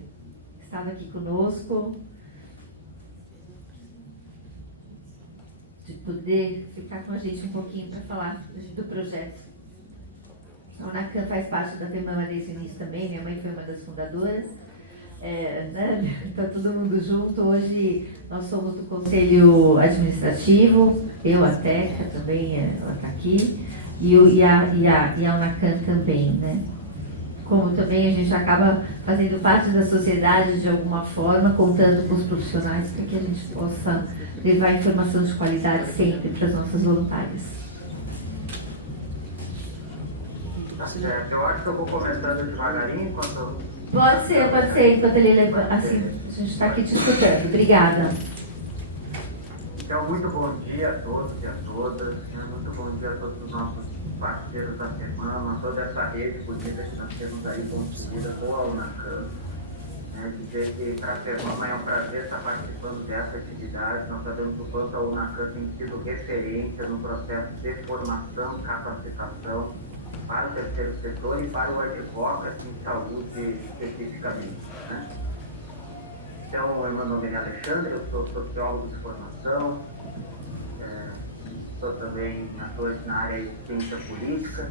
estado aqui conosco, de poder ficar com a gente um pouquinho para falar do projeto. A UNACAM faz parte da FEMAMA desde o início também, minha mãe foi uma das fundadoras. Está todo mundo junto. Hoje nós somos do Conselho Administrativo, eu, a Teca também, ela está aqui, e a UNACAM também, né? Como também a gente acaba fazendo parte da sociedade de alguma forma, contando com os profissionais para que a gente possa levar informação de qualidade sempre para as nossas voluntárias. Tá certo, eu acho que eu vou começando devagarinho enquanto... Pode ser, enquanto ele leva, assim, a gente está aqui te escutando. Obrigada. Então, muito bom dia a todos e a todas, muito bom dia a todos os nossos parceiros da FEMAMA, toda essa rede bonita que nós temos aí construída com a UNACAM. Dizer que para a FEMAMA é um prazer estar participando dessa atividade. Nós sabemos o quanto a UNACAM tem sido referência no processo de formação, capacitação para o terceiro setor e para o advocacy em saúde especificamente, né? Então, meu nome é Alexandre, eu sou sociólogo de formação, sou também ator na área de ciência política.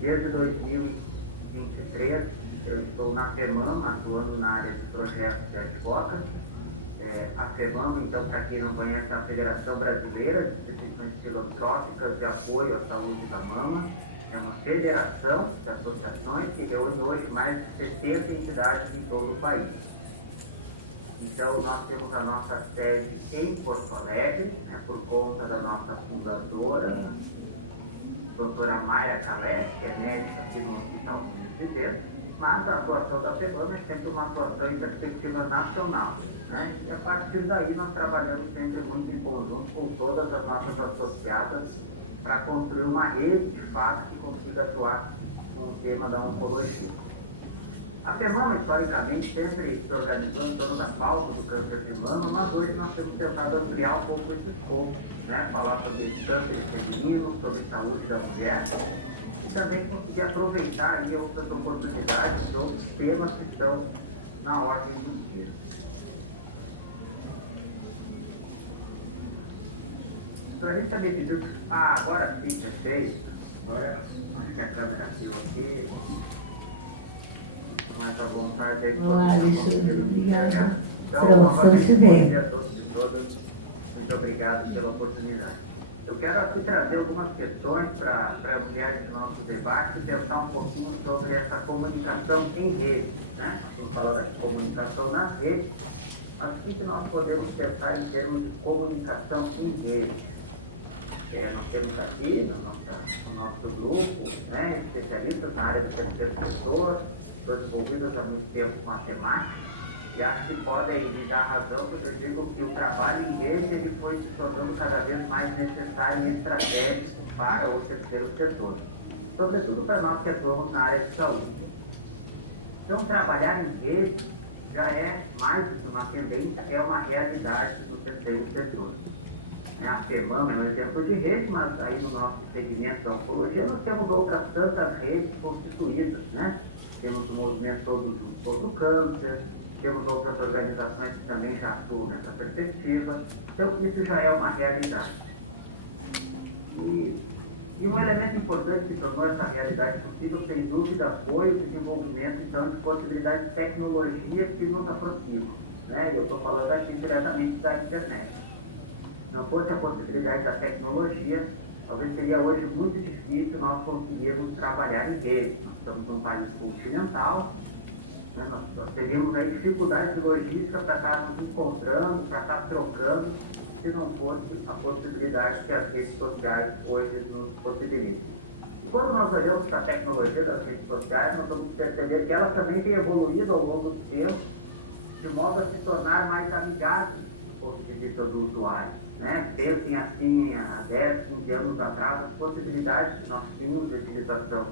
Desde 2023, eu estou na FEMAM, atuando na área de projetos de advocacy. A FEMAMA, então, para quem não conhece, é a Federação Brasileira de Instituições Filantrópicas de Apoio à Saúde da Mama. É uma federação de associações que reúne hoje mais de 70 entidades em todo o país. Então, nós temos a nossa sede em Porto Alegre, né, por conta da nossa fundadora, doutora Mayra Calé, que é médica aqui no Hospital Universitário, mas a atuação da FEMAMA é sempre uma atuação em perspectiva nacional. Né? E a partir daí nós trabalhamos sempre muito em conjunto com todas as nossas associadas para construir uma rede de fato que consiga atuar com o tema da oncologia. A FEMAMA, historicamente, sempre se organizou em torno da pauta do câncer de mama, mas hoje nós temos tentado ampliar um pouco esse escopo, né? Falar sobre câncer feminino, sobre saúde da mulher, e também conseguir aproveitar aí outras oportunidades, outros temas que estão na ordem do dia. A gente também pediu, agora sim, perfeito. Agora, acho que a câmera abriu aqui. Mais à vontade aí. Olá, Alexandre, obrigada. Então, Pronto, novamente, bom bom dia a todos e todas. Muito obrigado pela oportunidade. Eu quero aqui trazer algumas questões para ampliar esse nosso debate e pensar um pouquinho sobre essa comunicação em rede. Né? Estamos falando de comunicação nas redes, mas o que nós podemos pensar em termos de comunicação em rede? Nós temos aqui no nosso grupo, né, especialistas na área do terceiro setor, pessoas envolvidas há muito tempo com a temática, e acho que podem me dar razão quando eu digo que o trabalho em rede ele foi se tornando cada vez mais necessário e estratégico para o terceiro setor, sobretudo para nós que atuamos na área de saúde. Então, trabalhar em rede já é mais do que uma tendência, é uma realidade do terceiro setor. A FEMAMA é um exemplo de rede, mas aí no nosso segmento da oncologia nós temos outras tantas redes constituídas, né? Temos o movimento Todos Juntos contra o Câncer, temos outras organizações que também já atuam nessa perspectiva, então isso já é uma realidade. E um elemento importante que tornou essa realidade possível, sem dúvida, foi o desenvolvimento então, de possibilidades de tecnologia que nos aproximam, né? Eu estou falando aqui diretamente da internet. Não fosse a possibilidade da tecnologia, talvez seria hoje muito difícil nós conseguirmos trabalhar em rede. Nós estamos num país continental, né? Nós teríamos aí dificuldades de logística para estar nos encontrando, para estar trocando, se não fosse a possibilidade que as redes sociais hoje nos possibilitam. E quando nós olhamos para a tecnologia das redes sociais, nós vamos perceber que ela também tem evoluído ao longo do tempo, de modo a se tornar mais amigável do ponto de vista do usuário. Né? Pensem assim, há 10, 15 anos atrás, as possibilidades que nós tínhamos de utilização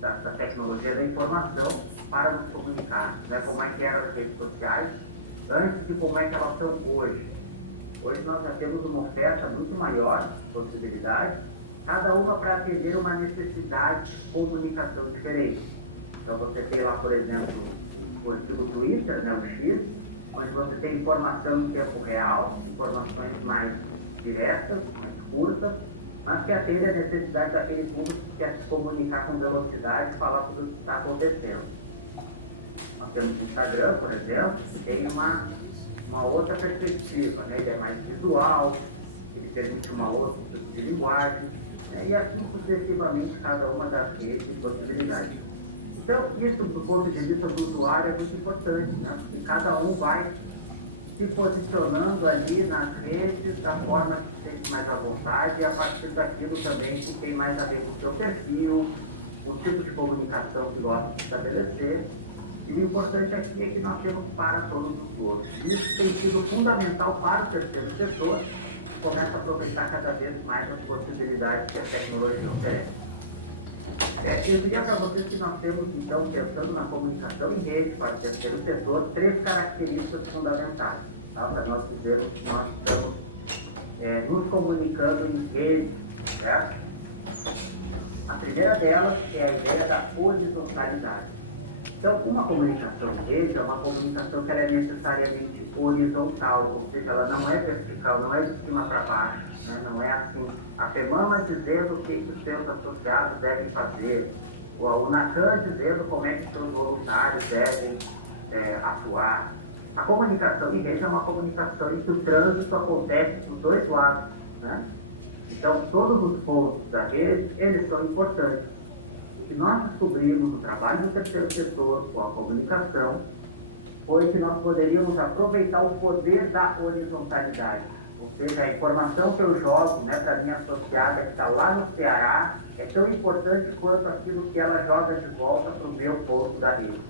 da tecnologia da informação para nos comunicar, né? Como é que eram as redes sociais antes de como é que elas são hoje. Hoje nós já temos uma oferta muito maior de possibilidades, cada uma para atender uma necessidade de comunicação diferente. Então você tem lá, por exemplo, o antigo Twitter, né, o X, onde você tem informação em tempo real, informações mais diretas, mais curtas, mas que atende a necessidade daquele público que quer se comunicar com velocidade e falar tudo o que está acontecendo. Nós temos o Instagram, por exemplo, que tem uma outra perspectiva, né? Ele é mais visual, ele permite uma outra tipo de linguagem, né? E assim sucessivamente cada uma das redes e possibilidades. Então, isso do ponto de vista do usuário é muito importante, né? Porque cada um vai se posicionando ali nas redes da forma que se sente mais à vontade e a partir daquilo também que tem mais a ver com o seu perfil, o tipo de comunicação que gosta de estabelecer. E o importante aqui é que nós temos para todos os outros. Isso tem sido fundamental para o terceiro setor, que começa a aproveitar cada vez mais as possibilidades que a tecnologia oferece. Eu diria para vocês que nós temos, então, pensando na comunicação em rede para o terceiro setor, 3 características fundamentais, tá? Para nós dizermos que nós estamos nos comunicando em rede, certo? A primeira delas é a ideia da horizontalidade. Então, uma comunicação em rede é uma comunicação que ela é necessariamente horizontal, ou seja, ela não é vertical, não é de cima para baixo, né? Não é assim, a FEMAMA dizendo o que os seus associados devem fazer, ou a UNACAN dizendo como é que os seus voluntários devem atuar. A comunicação em rede é uma comunicação em que o trânsito acontece dos dois lados, né? Então, todos os pontos da rede, eles são importantes. O que nós descobrimos no trabalho do terceiro setor com a comunicação foi que nós poderíamos aproveitar o poder da horizontalidade. Ou seja, a informação que eu jogo, né, para minha associada que está lá no Ceará é tão importante quanto aquilo que ela joga de volta para o meu ponto da rede.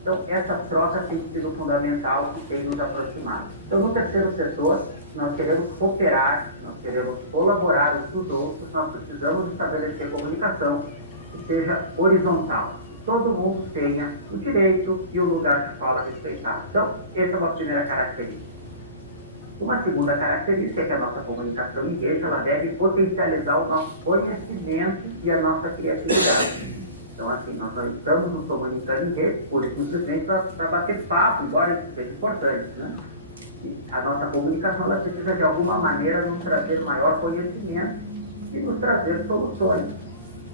Então, essa troca tem sido fundamental e tem nos aproximado. Então, no terceiro setor, nós queremos cooperar, nós queremos colaborar uns com os outros, nós precisamos estabelecer comunicação que seja horizontal. Todo mundo tenha o direito e o lugar de fala respeitado. Então, essa é uma primeira característica. Uma segunda característica é que a nossa comunicação em rede, ela deve potencializar o nosso conhecimento e a nossa criatividade. Então, assim, nós não estamos nos comunicando em rede, pura e simplesmente para bater papo, embora isso seja importante, né? E a nossa comunicação, ela precisa, de alguma maneira, nos trazer maior conhecimento e nos trazer soluções.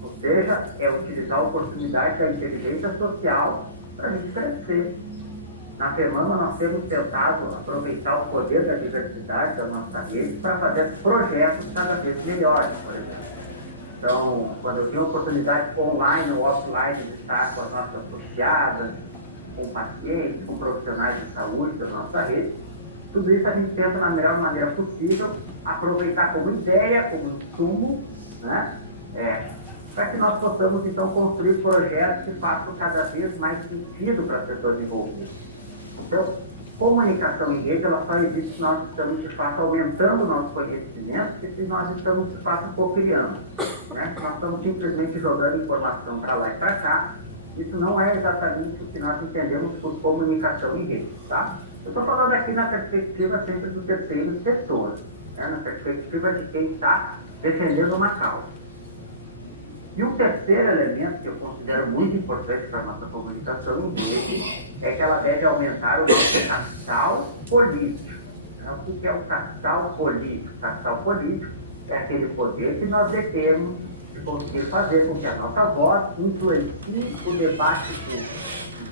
Ou seja, é utilizar a oportunidade da inteligência social para a gente crescer. Na FEMAMA, nós temos tentado aproveitar o poder da diversidade da nossa rede para fazer projetos cada vez melhores, por exemplo. Então, quando eu tenho a oportunidade online ou offline de estar com as nossas associadas, com pacientes, com profissionais de saúde da nossa rede, tudo isso a gente tenta, na melhor maneira possível, aproveitar como ideia, como insumo, né? Para que nós possamos, então, construir projetos que façam cada vez mais sentido para as pessoas envolvidas. Então, comunicação em rede, ela só existe se nós estamos, de fato, aumentando o nosso conhecimento e se nós estamos, de fato, co-criando. Né? Nós estamos simplesmente jogando informação para lá e para cá. Isso não é exatamente o que nós entendemos por comunicação em rede, tá? Eu estou falando aqui na perspectiva sempre do terceiro setor, né? Na perspectiva de quem está defendendo uma causa. E o terceiro elemento que eu considero muito importante para a nossa comunicação em rede é que ela deve aumentar o nosso capital político. Então, o que é o capital político? O capital político é aquele poder que nós detemos de conseguir fazer com que a nossa voz influencie o debate público,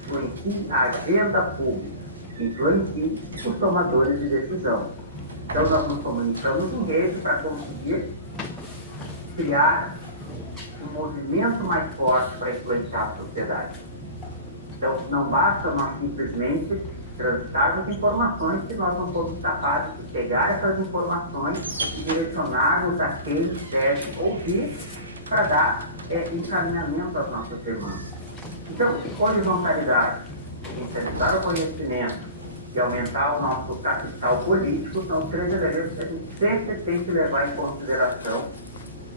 influencie a agenda pública, influencie os tomadores de decisão. Então, nós nos comunicamos em rede para conseguir criar um movimento mais forte para influenciar a sociedade. Então, não basta nós simplesmente transitarmos informações se nós não formos capazes de pegar essas informações e direcionarmos a quem deve ouvir para dar encaminhamento às nossas demandas. Então, horizontalidade, incrementar o conhecimento e aumentar o nosso capital político são três elementos que a gente sempre tem que levar em consideração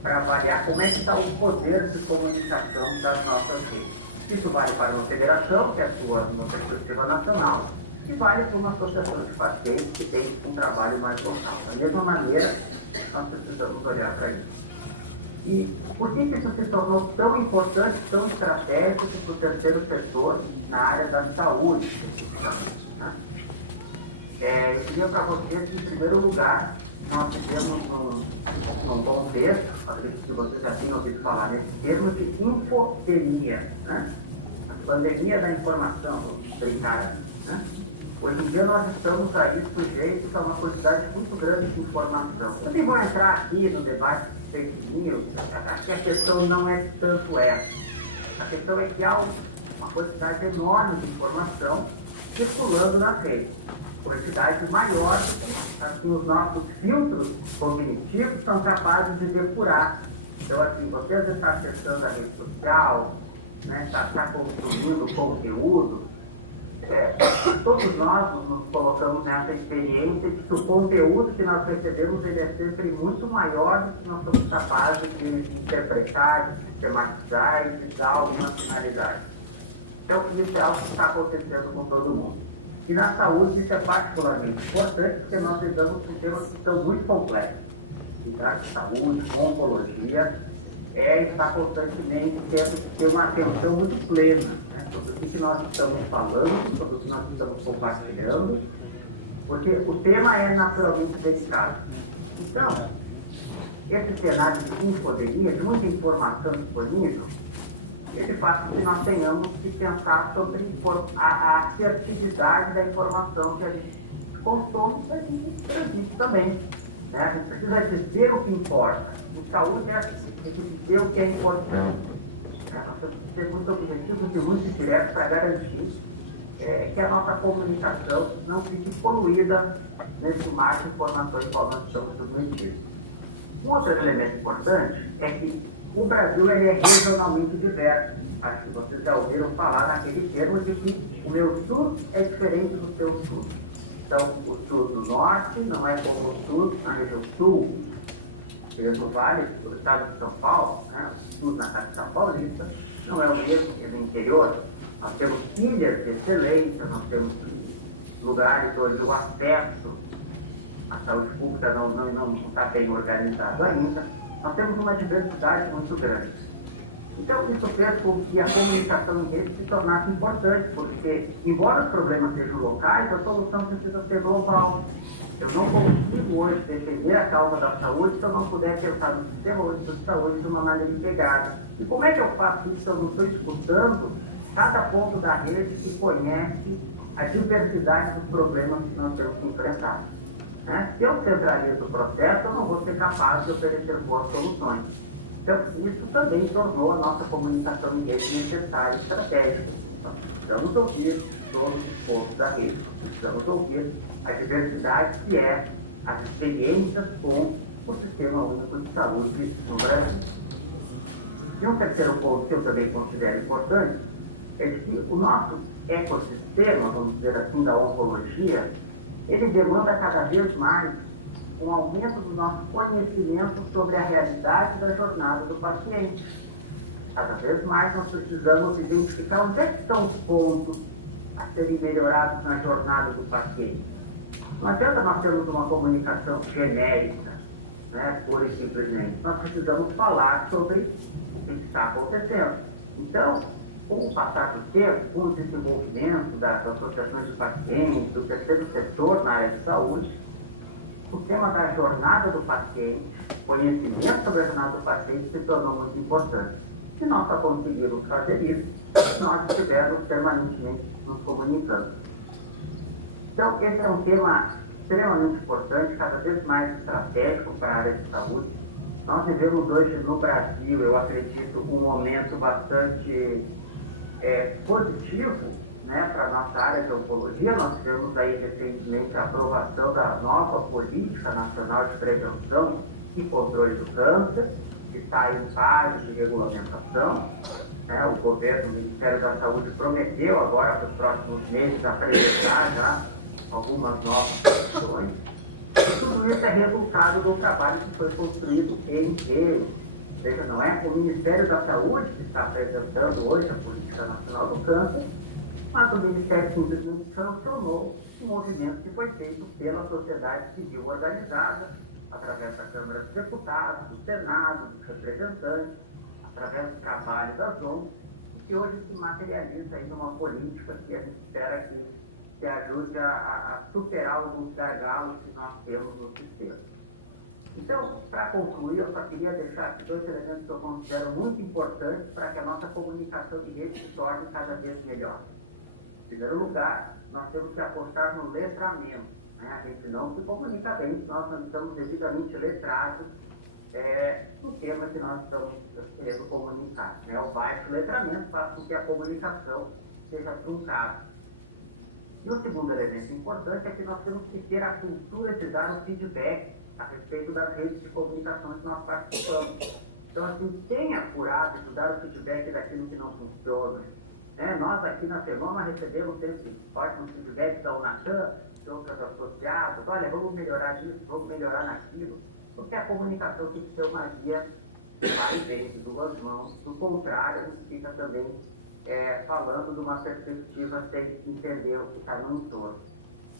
para avaliar como é que está o poder de comunicação das nossas redes. Isso vale para uma federação, que atua numa perspectiva nacional, e vale para uma associação de pacientes que tem um trabalho mais local. Da mesma maneira, nós precisamos olhar para isso. E por que isso se tornou tão importante, tão estratégico para o terceiro setor na área da saúde, especificamente? Né? Eu diria para vocês que, em primeiro lugar, nós tivemos num contexto, acredito que vocês já tinham ouvido falar nesse termo, de infodemia, né? A pandemia da informação, vamos brincar assim, né? Hoje em dia nós estamos aí sujeitos a uma quantidade muito grande de informação. Eu nem vou entrar aqui no debate de fake news, aqui a questão não é tanto essa. A questão é que há uma quantidade enorme de informação circulando nas redes. Quantidade maior, assim, os nossos filtros cognitivos são capazes de depurar. Então, assim, você às vezes está acessando a rede social, né, está consumindo conteúdo, todos nós nos colocamos nessa experiência de que o conteúdo que nós recebemos ele é sempre muito maior do que nós somos capazes de interpretar, de sistematizar e de dar alguma finalidade. Então, isso é algo que está acontecendo com todo mundo. E na saúde isso é particularmente importante porque nós lidamos com temas que são muito complexos. Cuidar de saúde, oncologia, está constantemente tendo que ter uma atenção muito plena, né, sobre o que nós estamos falando, sobre o que nós estamos compartilhando, porque o tema é naturalmente delicado. Então, esse cenário de infodemia, de muita informação disponível, ele faz com que nós tenhamos que pensar sobre a assertividade da informação que a gente consome e a gente transmite também. Né? A gente precisa dizer o que importa. Em saúde é assim, tem que dizer o que é importante. Nós temos que ser muito objetivos e muito diretos para garantir que a nossa comunicação não fique poluída nesse mar de informações que nós estamos submetidos. Um outro elemento importante é que o Brasil ele é regionalmente diverso. Acho que vocês já ouviram falar naquele termo de que o meu sul é diferente do seu sul. Então, o sul do norte não é como o sul na região sul, do Vale, do estado de São Paulo, né? O sul na capital paulista, não é o mesmo que no interior. Nós temos ilhas de excelência, nós temos lugares onde o acesso à saúde pública não está bem organizado ainda. Nós temos uma diversidade muito grande. Então, isso fez com que a comunicação em rede se tornasse importante, porque, embora os problemas sejam locais, a solução precisa ser global. Eu não consigo hoje defender a causa da saúde se eu não puder pensar no sistema de saúde de uma maneira integrada. E como é que eu faço isso se eu não estou escutando cada ponto da rede que conhece a diversidade dos problemas que nós temos que enfrentar? Né? Se eu centralizo o processo, eu não vou ser capaz de oferecer boas soluções. Então, isso também tornou a nossa comunicação em rede necessária e estratégica. Nós precisamos ouvir todos os pontos da rede, precisamos ouvir a diversidade que é as experiências com o Sistema Único de Saúde no Brasil. E um terceiro ponto que eu também considero importante é que o nosso ecossistema, vamos dizer assim, da oncologia, ele demanda cada vez mais um aumento do nosso conhecimento sobre a realidade da jornada do paciente. Cada vez mais nós precisamos identificar onde é que estão os pontos a serem melhorados na jornada do paciente. Não adianta nós termos uma comunicação genérica, né, pura e simplesmente. Nós precisamos falar sobre o que está acontecendo. Então, com o passar do tempo, com o desenvolvimento das associações de pacientes, do terceiro setor na área de saúde, o tema da jornada do paciente, conhecimento sobre a jornada do paciente se tornou muito importante. Se nós só conseguirmos fazer isso, nós estivermos permanentemente nos comunicando. Então, esse é um tema extremamente importante, cada vez mais estratégico para a área de saúde. Nós vivemos hoje no Brasil, eu acredito, um momento bastante positivo, né, para a nossa área de oncologia. Nós tivemos aí recentemente a aprovação da nova Política Nacional de Prevenção e Controle do Câncer, que está em fase de regulamentação. Né? O governo, o Ministério da Saúde prometeu agora para os próximos meses apresentar já algumas novas questões. Tudo isso é resultado do trabalho que foi construído em rede. Ou seja, não é o Ministério da Saúde que está apresentando hoje a Política Nacional do Câncer, mas o Ministério simplesmente sancionou um movimento que foi feito pela sociedade civil organizada, através da Câmara dos Deputados, do Senado, dos representantes, através do trabalho das ONGs, que hoje se materializa em uma política que a gente espera que ajude a superar alguns gargalos que nós temos no sistema. Então, para concluir, eu só queria deixar aqui dois elementos que eu considero muito importantes para que a nossa comunicação de rede se torne cada vez melhor. Em primeiro lugar, nós temos que apostar no letramento. Né? A gente não se comunica bem se nós não estamos devidamente letrados no tema que nós estamos querendo comunicar. Né? O baixo letramento faz com que a comunicação seja truncada. E o segundo elemento importante é que nós temos que ter a cultura de dar o feedback a respeito das redes de comunicação que nós participamos. Então, assim, tenha por hábito dar o feedback daquilo que não funciona. Nós aqui na Semana recebemos sempre ótimos feedbacks da UNACAM, de outras associadas. Olha, vamos melhorar isso, vamos melhorar naquilo. Porque a comunicação tem que ser uma via vai e vem de duas mãos. Do contrário, a gente fica também falando de uma perspectiva sem entender o que está no entorno.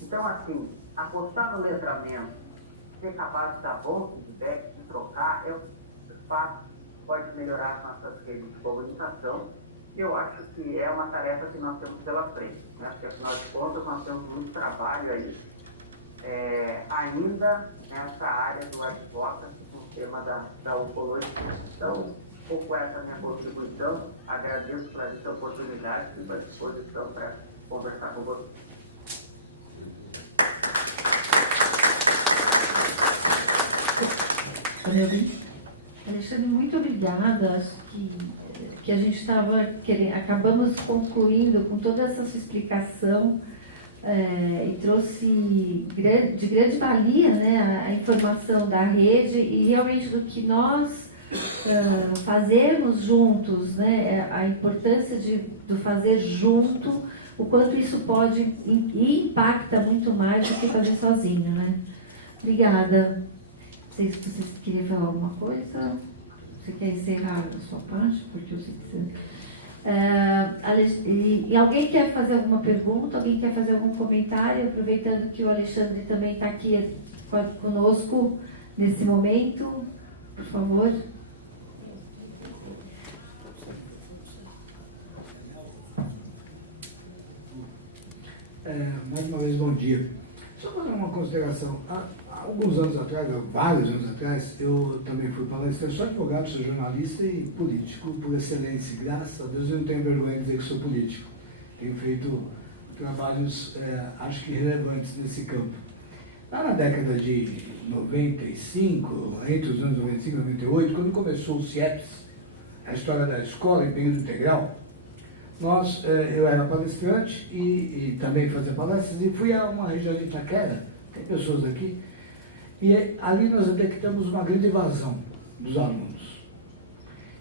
Então, assim, apostar no letramento, ser capaz de dar bom feedback, de trocar, é o espaço que pode melhorar as nossas redes de comunicação. Eu acho que é uma tarefa que nós temos pela frente, né? Porque, afinal de contas, nós temos muito trabalho aí, ainda nessa área do advocacy, no tema da oncologia. Então, pouco essa minha contribuição. Agradeço por essa oportunidade e estou à disposição para conversar com vocês. Alexandre, muito obrigada. Acho que a gente estava querendo, acabamos concluindo com toda essa sua explicação e trouxe de grande valia, né, a informação da rede e realmente do que nós fazemos juntos, né, a importância do fazer junto, o quanto isso pode e impacta muito mais do que fazer sozinho, né? Obrigada. Não sei se vocês queriam falar alguma coisa. Você quer encerrar a sua parte? Porque eu sei que você... E alguém quer fazer alguma pergunta? Alguém quer fazer algum comentário? Aproveitando que o Alexandre também está aqui conosco nesse momento, por favor. Mais uma vez, bom dia. Só fazer uma consideração. Há alguns anos atrás, vários anos atrás, eu também fui palestrante, sou advogado, sou jornalista e político por excelência. Graças a Deus eu não tenho vergonha de dizer que sou político. Tenho feito trabalhos, acho que relevantes nesse campo. Lá na década de 95, entre os anos 95 e 98, quando começou o CIEPS, a história da escola em período integral, eu era palestrante e também fazia palestras e fui a uma região de Itaquera, tem pessoas aqui, e ali nós detectamos uma grande evasão dos alunos.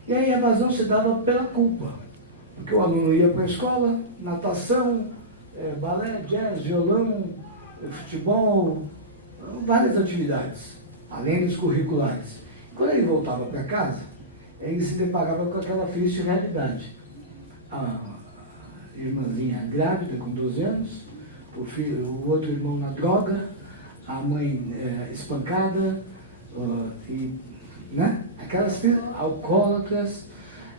E aí a evasão se dava pela culpa, porque o aluno ia para a escola, natação, balé, jazz, violão, futebol, várias atividades, além dos curriculares. Quando ele voltava para casa, ele se deparava com aquela triste realidade. A irmãzinha grávida com 12 anos, o outro irmão na droga, a mãe espancada, aquelas alcoólatras,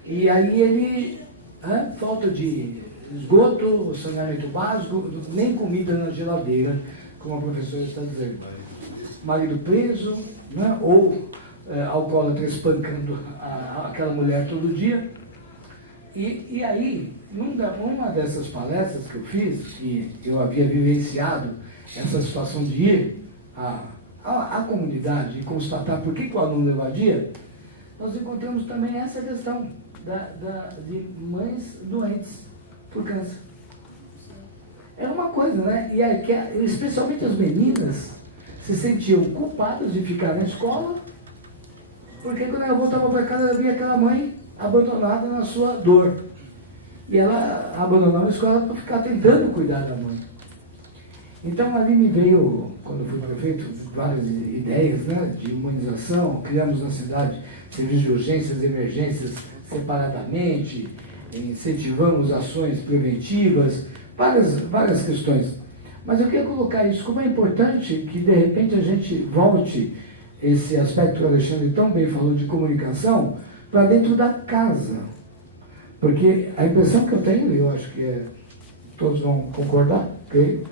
e aí ele, falta de esgoto, saneamento básico, nem comida na geladeira, como a professora está dizendo. Marido preso, ou alcoólatra espancando aquela mulher todo dia. E aí, numa dessas palestras que eu fiz, que eu havia vivenciado essa situação de ir à comunidade e constatar por que o aluno evadia, nós encontramos também essa questão de mães doentes por câncer. É uma coisa, né? E aí, especialmente as meninas se sentiam culpadas de ficar na escola, porque quando ela voltava para casa, ela via aquela mãe abandonada na sua dor. E ela abandonava a escola para ficar tentando cuidar da mãe. Então ali me veio, quando eu fui prefeito, várias ideias, né, de humanização. Criamos na cidade serviços de urgências e emergências separadamente, incentivamos ações preventivas, várias questões. Mas eu queria colocar isso, como é importante que de repente a gente volte esse aspecto que o Alexandre tão bem falou de comunicação para dentro da casa. Porque a impressão que eu tenho, e eu acho que todos vão concordar, creio,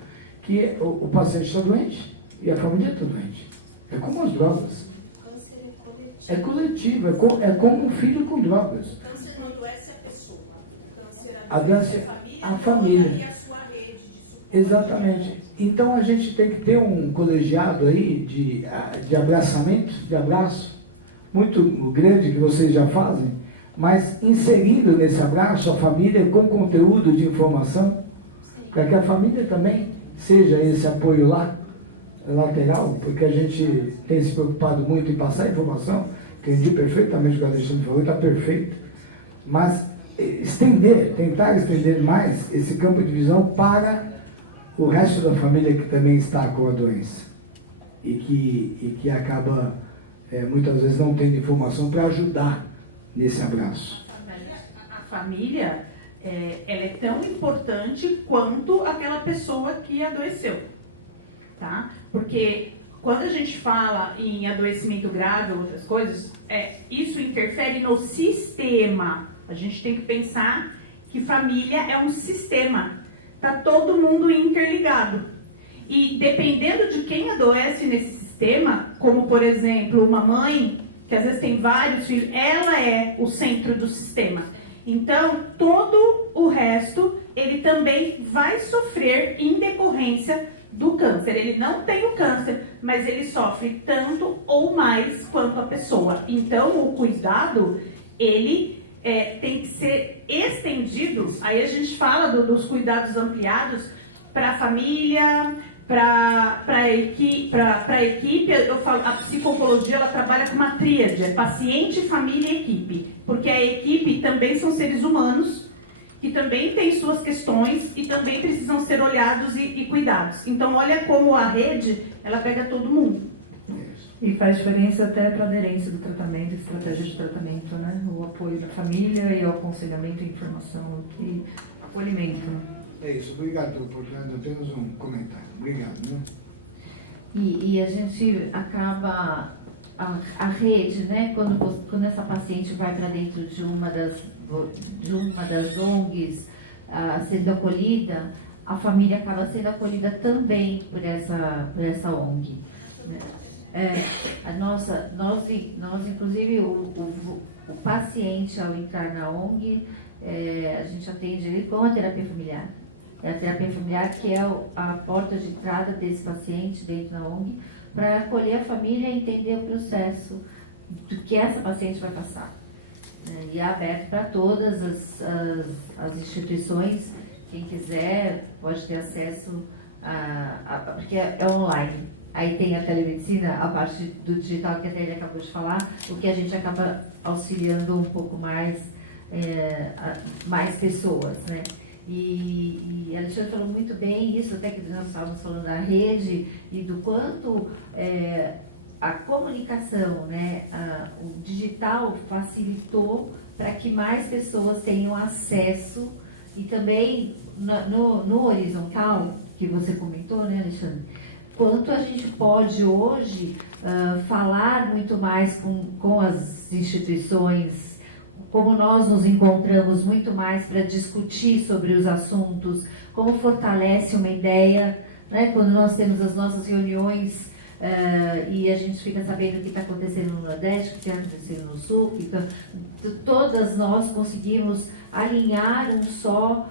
que o paciente está doente e a família está doente. É como as drogas. É coletivo, é como um filho com drogas. O câncer não adoece a pessoa. O câncer adoece a família. E a sua rede de suporte. Exatamente. Então a gente tem que ter um colegiado aí de abraçamento, de abraço, muito grande que vocês já fazem, mas inserindo nesse abraço a família com conteúdo de informação, para que a família também seja esse apoio lateral, porque a gente tem se preocupado muito em passar informação, entendi perfeitamente o que a Alexandre falou, está perfeito, mas tentar estender mais esse campo de visão para o resto da família que também está com a doença e que acaba muitas vezes não tendo informação para ajudar nesse abraço. A família ela é tão importante quanto aquela pessoa que adoeceu, tá? Porque quando a gente fala em adoecimento grave ou outras coisas, isso interfere no sistema. A gente tem que pensar que família é um sistema. Tá todo mundo interligado. E dependendo de quem adoece nesse sistema, como por exemplo uma mãe que às vezes tem vários filhos, ela é o centro do sistema. Então, todo o resto, ele também vai sofrer em decorrência do câncer. Ele não tem o câncer, mas ele sofre tanto ou mais quanto a pessoa. Então, o cuidado, ele tem que ser estendido. Aí a gente fala dos cuidados ampliados para a família, para a equipe. Eu falo, a psicologia, ela trabalha com uma tríade, é paciente, família e equipe. Porque a equipe também são seres humanos, que também têm suas questões e também precisam ser olhados e cuidados. Então, olha como a rede, ela pega todo mundo. E faz diferença até para a aderência do tratamento, estratégia de tratamento, né? O apoio da família e o aconselhamento, informação e acolhimento. É isso, obrigado pela oportunidade, apenas um comentário. Obrigado, né? E a gente acaba, a rede, né? Quando essa paciente vai para dentro de uma das ONGs sendo acolhida, a família acaba sendo acolhida também por essa ONG. Né? Nós inclusive, o paciente, ao entrar na ONG, a gente atende ele com a terapia familiar. É a terapia familiar que é a porta de entrada desse paciente dentro da ONG, para acolher a família e entender o processo do que essa paciente vai passar. E é aberto para todas as instituições. Quem quiser pode ter acesso porque é online. Aí tem a telemedicina, a parte do digital que até ele acabou de falar, o que a gente acaba auxiliando um pouco mais pessoas, né? E a Alexandre falou muito bem isso, até que nós estávamos falando da rede e do quanto a comunicação, né, o digital facilitou para que mais pessoas tenham acesso, e também no horizontal, que você comentou, né, Alexandre? Quanto a gente pode hoje falar muito mais com as instituições, como nós nos encontramos muito mais para discutir sobre os assuntos, como fortalece uma ideia, né? Quando nós temos as nossas reuniões e a gente fica sabendo o que está acontecendo no Nordeste, o que está acontecendo no Sul, todas nós conseguimos alinhar um só.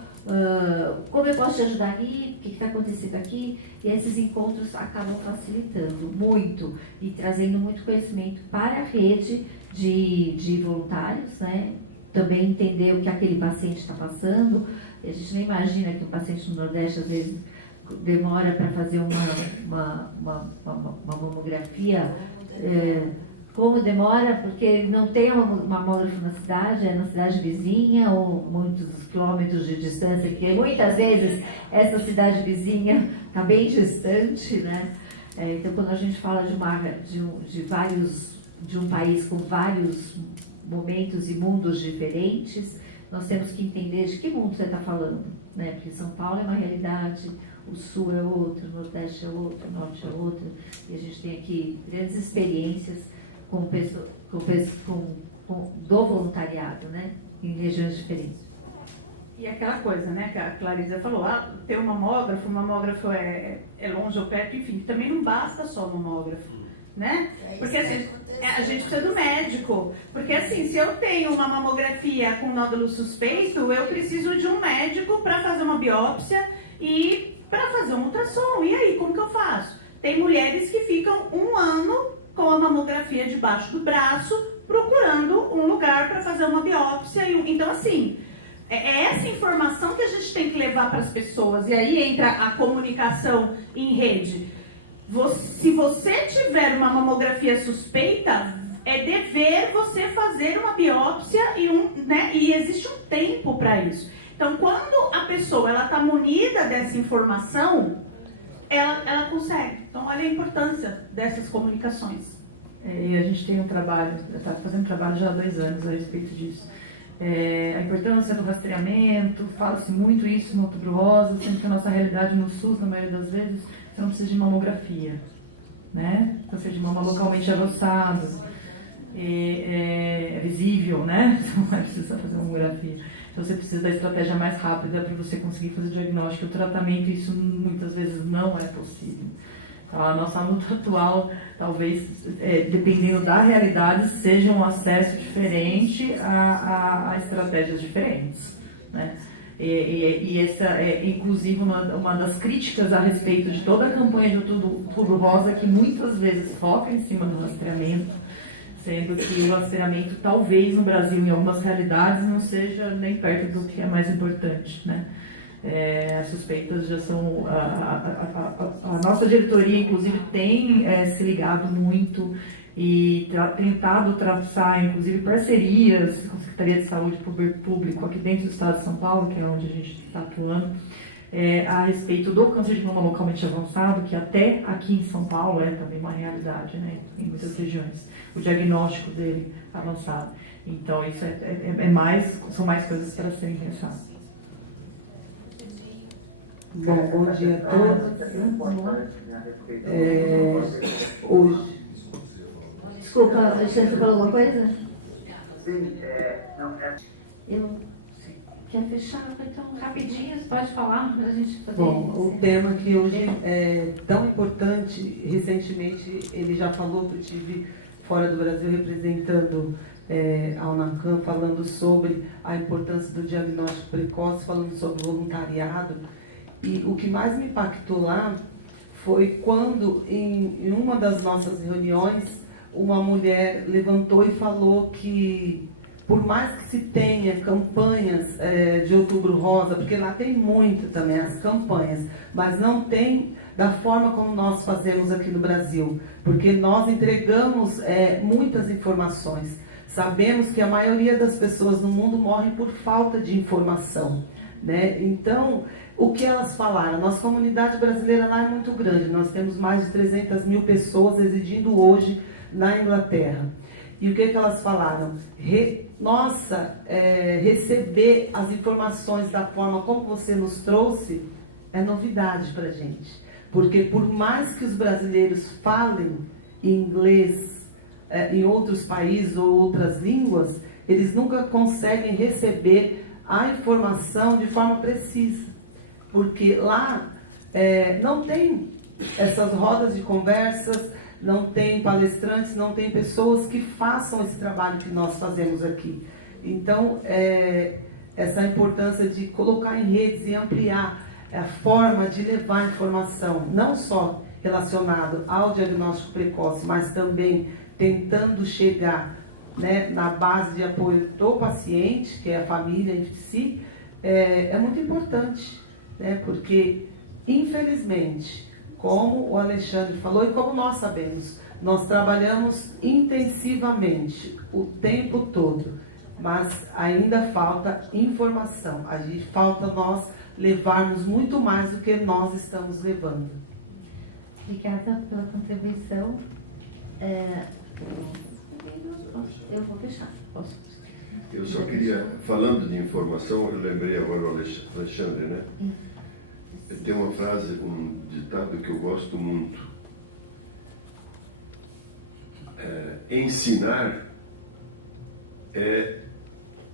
Como eu posso te ajudar aqui, o que está acontecendo aqui, e esses encontros acabam facilitando muito e trazendo muito conhecimento para a rede de voluntários, né? Também entender o que aquele paciente está passando. A gente nem imagina que um paciente no Nordeste às vezes demora para fazer uma mamografia. Como demora? Porque não tem uma mamógrafo na cidade, é na cidade vizinha ou muitos quilômetros de distância, que muitas vezes essa cidade vizinha está bem distante, né? Então, quando a gente fala de um país com vários momentos e mundos diferentes, nós temos que entender de que mundo você está falando, né? Porque São Paulo é uma realidade, o Sul é outro, o Nordeste é outro, o Norte é outro, e a gente tem aqui grandes experiências do voluntariado, né? Em regiões diferentes. E aquela coisa, né, que a Clarisa falou, ter um mamógrafo é longe ou perto, enfim, também não basta só o mamógrafo, né? Porque assim, a gente precisa do médico, porque assim, se eu tenho uma mamografia com nódulo suspeito, eu preciso de um médico para fazer uma biópsia e para fazer um ultrassom. E aí, como que eu faço? Tem mulheres que ficam 1 ano com a mamografia debaixo do braço, procurando um lugar para fazer uma biópsia. Então, assim, é essa informação que a gente tem que levar para as pessoas. E aí entra a comunicação em rede. Se você tiver uma mamografia suspeita, é dever você fazer uma biópsia e existe um tempo para isso. Então, quando a pessoa está munida dessa informação, ela consegue. Então, olha a importância dessas comunicações. E a gente tem um trabalho, está fazendo um trabalho já há 2 anos a respeito disso. A importância do rastreamento, fala-se muito isso no Outubro Rosa, sendo que a nossa realidade no SUS, na maioria das vezes, você não precisa de mamografia, né? Câncer de mama localmente avançado, é visível, né? Você não vai precisar fazer mamografia. Então você precisa da estratégia mais rápida para você conseguir fazer o diagnóstico e o tratamento, isso muitas vezes não é possível. Então, a nossa luta atual, talvez, dependendo da realidade, seja um acesso diferente a estratégias diferentes, né? E essa é, inclusive, uma das críticas a respeito de toda a campanha de Outubro Rosa, que muitas vezes foca em cima do rastreamento, sendo que o rastreamento, talvez, no Brasil, em algumas realidades, não seja nem perto do que é mais importante, né? As suspeitas já são... A nossa diretoria, inclusive, tem se ligado muito e tentado traçar, inclusive, parcerias com a Secretaria de Saúde Público aqui dentro do Estado de São Paulo, que é onde a gente está atuando, a respeito do câncer de mama localmente avançado, que até aqui em São Paulo é também uma realidade, né, em muitas regiões, o diagnóstico dele avançado. Então, isso são mais coisas para serem pensadas. Bom dia a todos. Hoje. Desculpa, Alexandre, você falou alguma coisa? Sim, Quer fechar? Então, rapidinho, você pode falar para a gente poder... Bom, o tema que hoje é tão importante, recentemente ele já falou que eu estive fora do Brasil representando a UNACAM, falando sobre a importância do diagnóstico precoce, falando sobre voluntariado. E o que mais me impactou lá foi quando, em uma das nossas reuniões, uma mulher levantou e falou que, por mais que se tenha campanhas de Outubro Rosa, porque lá tem muito também as campanhas, mas não tem da forma como nós fazemos aqui no Brasil, porque nós entregamos muitas informações. Sabemos que a maioria das pessoas no mundo morrem por falta de informação, né? Então, o que elas falaram? Nossa comunidade brasileira lá é muito grande, nós temos mais de 300 mil pessoas residindo hoje na Inglaterra. E o que elas falaram? Receber as informações da forma como você nos trouxe é novidade para a gente. Porque por mais que os brasileiros falem inglês em outros países ou outras línguas, eles nunca conseguem receber a informação de forma precisa. Porque lá não tem essas rodas de conversas, não tem palestrantes, não tem pessoas que façam esse trabalho que nós fazemos aqui. Então, essa importância de colocar em redes e ampliar a forma de levar informação, não só relacionado ao diagnóstico precoce, mas também tentando chegar, né, na base de apoio do paciente, que é a família em si, é muito importante, né, porque, infelizmente, como o Alexandre falou e como nós sabemos, nós trabalhamos intensivamente o tempo todo, mas ainda falta informação. Falta nós levarmos muito mais do que nós estamos levando. Obrigada pela contribuição. Eu vou fechar. Posso? Eu só queria, falando de informação, eu lembrei agora o Alexandre, né? Tem uma frase, um ditado que eu gosto muito. Ensinar é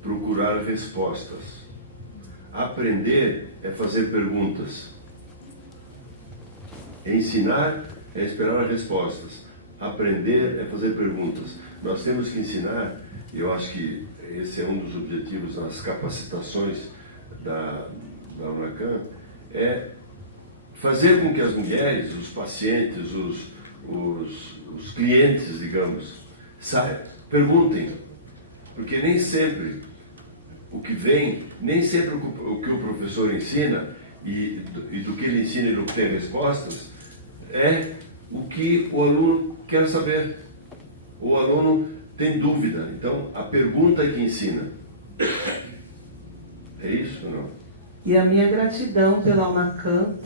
procurar respostas. Aprender é fazer perguntas. Ensinar é esperar respostas. Aprender é fazer perguntas. Nós temos que ensinar, e eu acho que esse é um dos objetivos nas capacitações da UNACAM, é fazer com que as mulheres, os pacientes, os clientes, digamos, perguntem. Porque nem sempre o que vem, nem sempre o que o professor ensina e do que ele ensina ele obtém respostas, é o que o aluno quer saber. O aluno tem dúvida. Então, a pergunta é que ensina. É isso ou não? E a minha gratidão pela UNACAM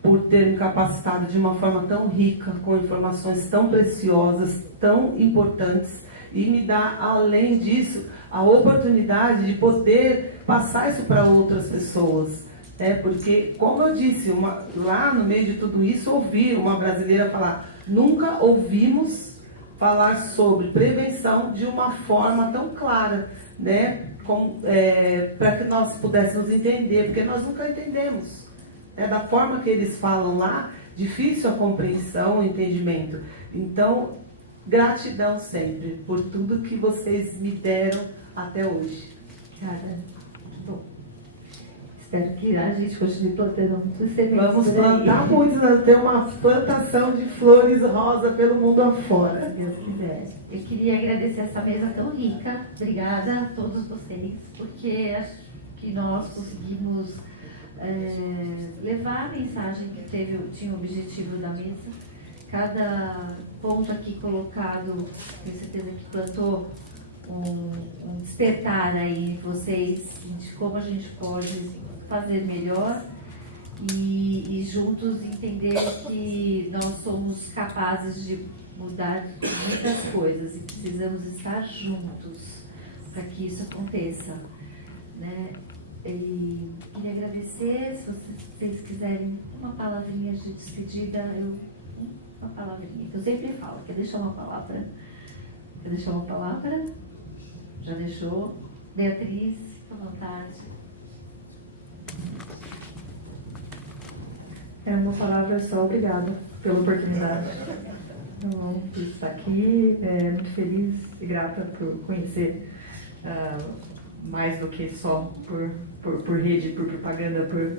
por ter me capacitado de uma forma tão rica, com informações tão preciosas, tão importantes, e me dá, além disso, a oportunidade de poder passar isso para outras pessoas. Porque, como eu disse, lá no meio de tudo isso, ouvi uma brasileira falar: nunca ouvimos falar sobre prevenção de uma forma tão clara, né? Para que nós pudéssemos entender, porque nós nunca entendemos. Da forma que eles falam lá, difícil a compreensão, o entendimento. Então, gratidão sempre por tudo que vocês me deram até hoje. Cara, bom, espero que a gente continue plantando muitos sementes. Vamos plantar muitos, ter uma plantação de flores rosa pelo mundo afora. Se Deus quiser. Eu queria agradecer essa mesa tão rica. Obrigada a todos vocês, porque acho que nós conseguimos levar a mensagem que tinha o objetivo da mesa. Cada ponto aqui colocado, tenho certeza que plantou um despertar aí em vocês de como a gente pode fazer melhor e juntos entender que nós somos capazes de mudar muitas coisas e precisamos estar juntos para que isso aconteça, né? E queria agradecer, se vocês quiserem uma palavrinha de despedida, uma palavrinha, que eu sempre falo, quer deixar uma palavra? Quer deixar uma palavra? Já deixou? Beatriz, fica à vontade. Uma palavra só, obrigada pela oportunidade. Então, por estar aqui, muito feliz e grata por conhecer mais do que só por rede, por propaganda, por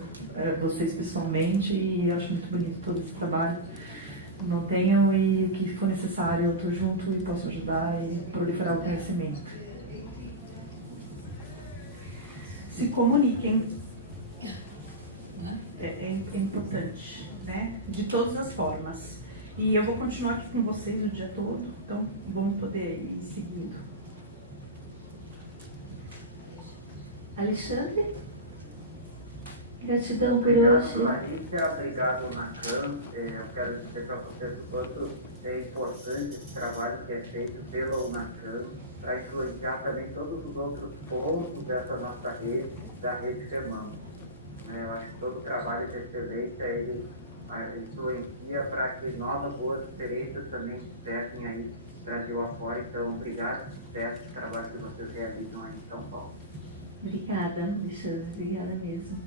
vocês pessoalmente, e eu acho muito bonito todo esse trabalho. Não tenham, e o que for necessário eu estou junto e posso ajudar e proliferar o conhecimento. Se comuniquem, é importante, né? De todas as formas. E eu vou continuar aqui com vocês o dia todo, então vamos poder ir seguindo. Alexandre? Gratidão por Obrigado, hoje. Larissa, obrigado, Nacan. Eu quero dizer para vocês todos que é importante esse trabalho que é feito pela Unacan para influenciar também todos os outros pontos dessa nossa rede, da rede FEMAM. Eu acho que todo o trabalho de excelência ele influencia para que novas boas experiências também despertem aí Brasil afora. Então, obrigado por esse trabalho que vocês realizam aí em São Paulo. Obrigada, Alexandre. Obrigada mesmo.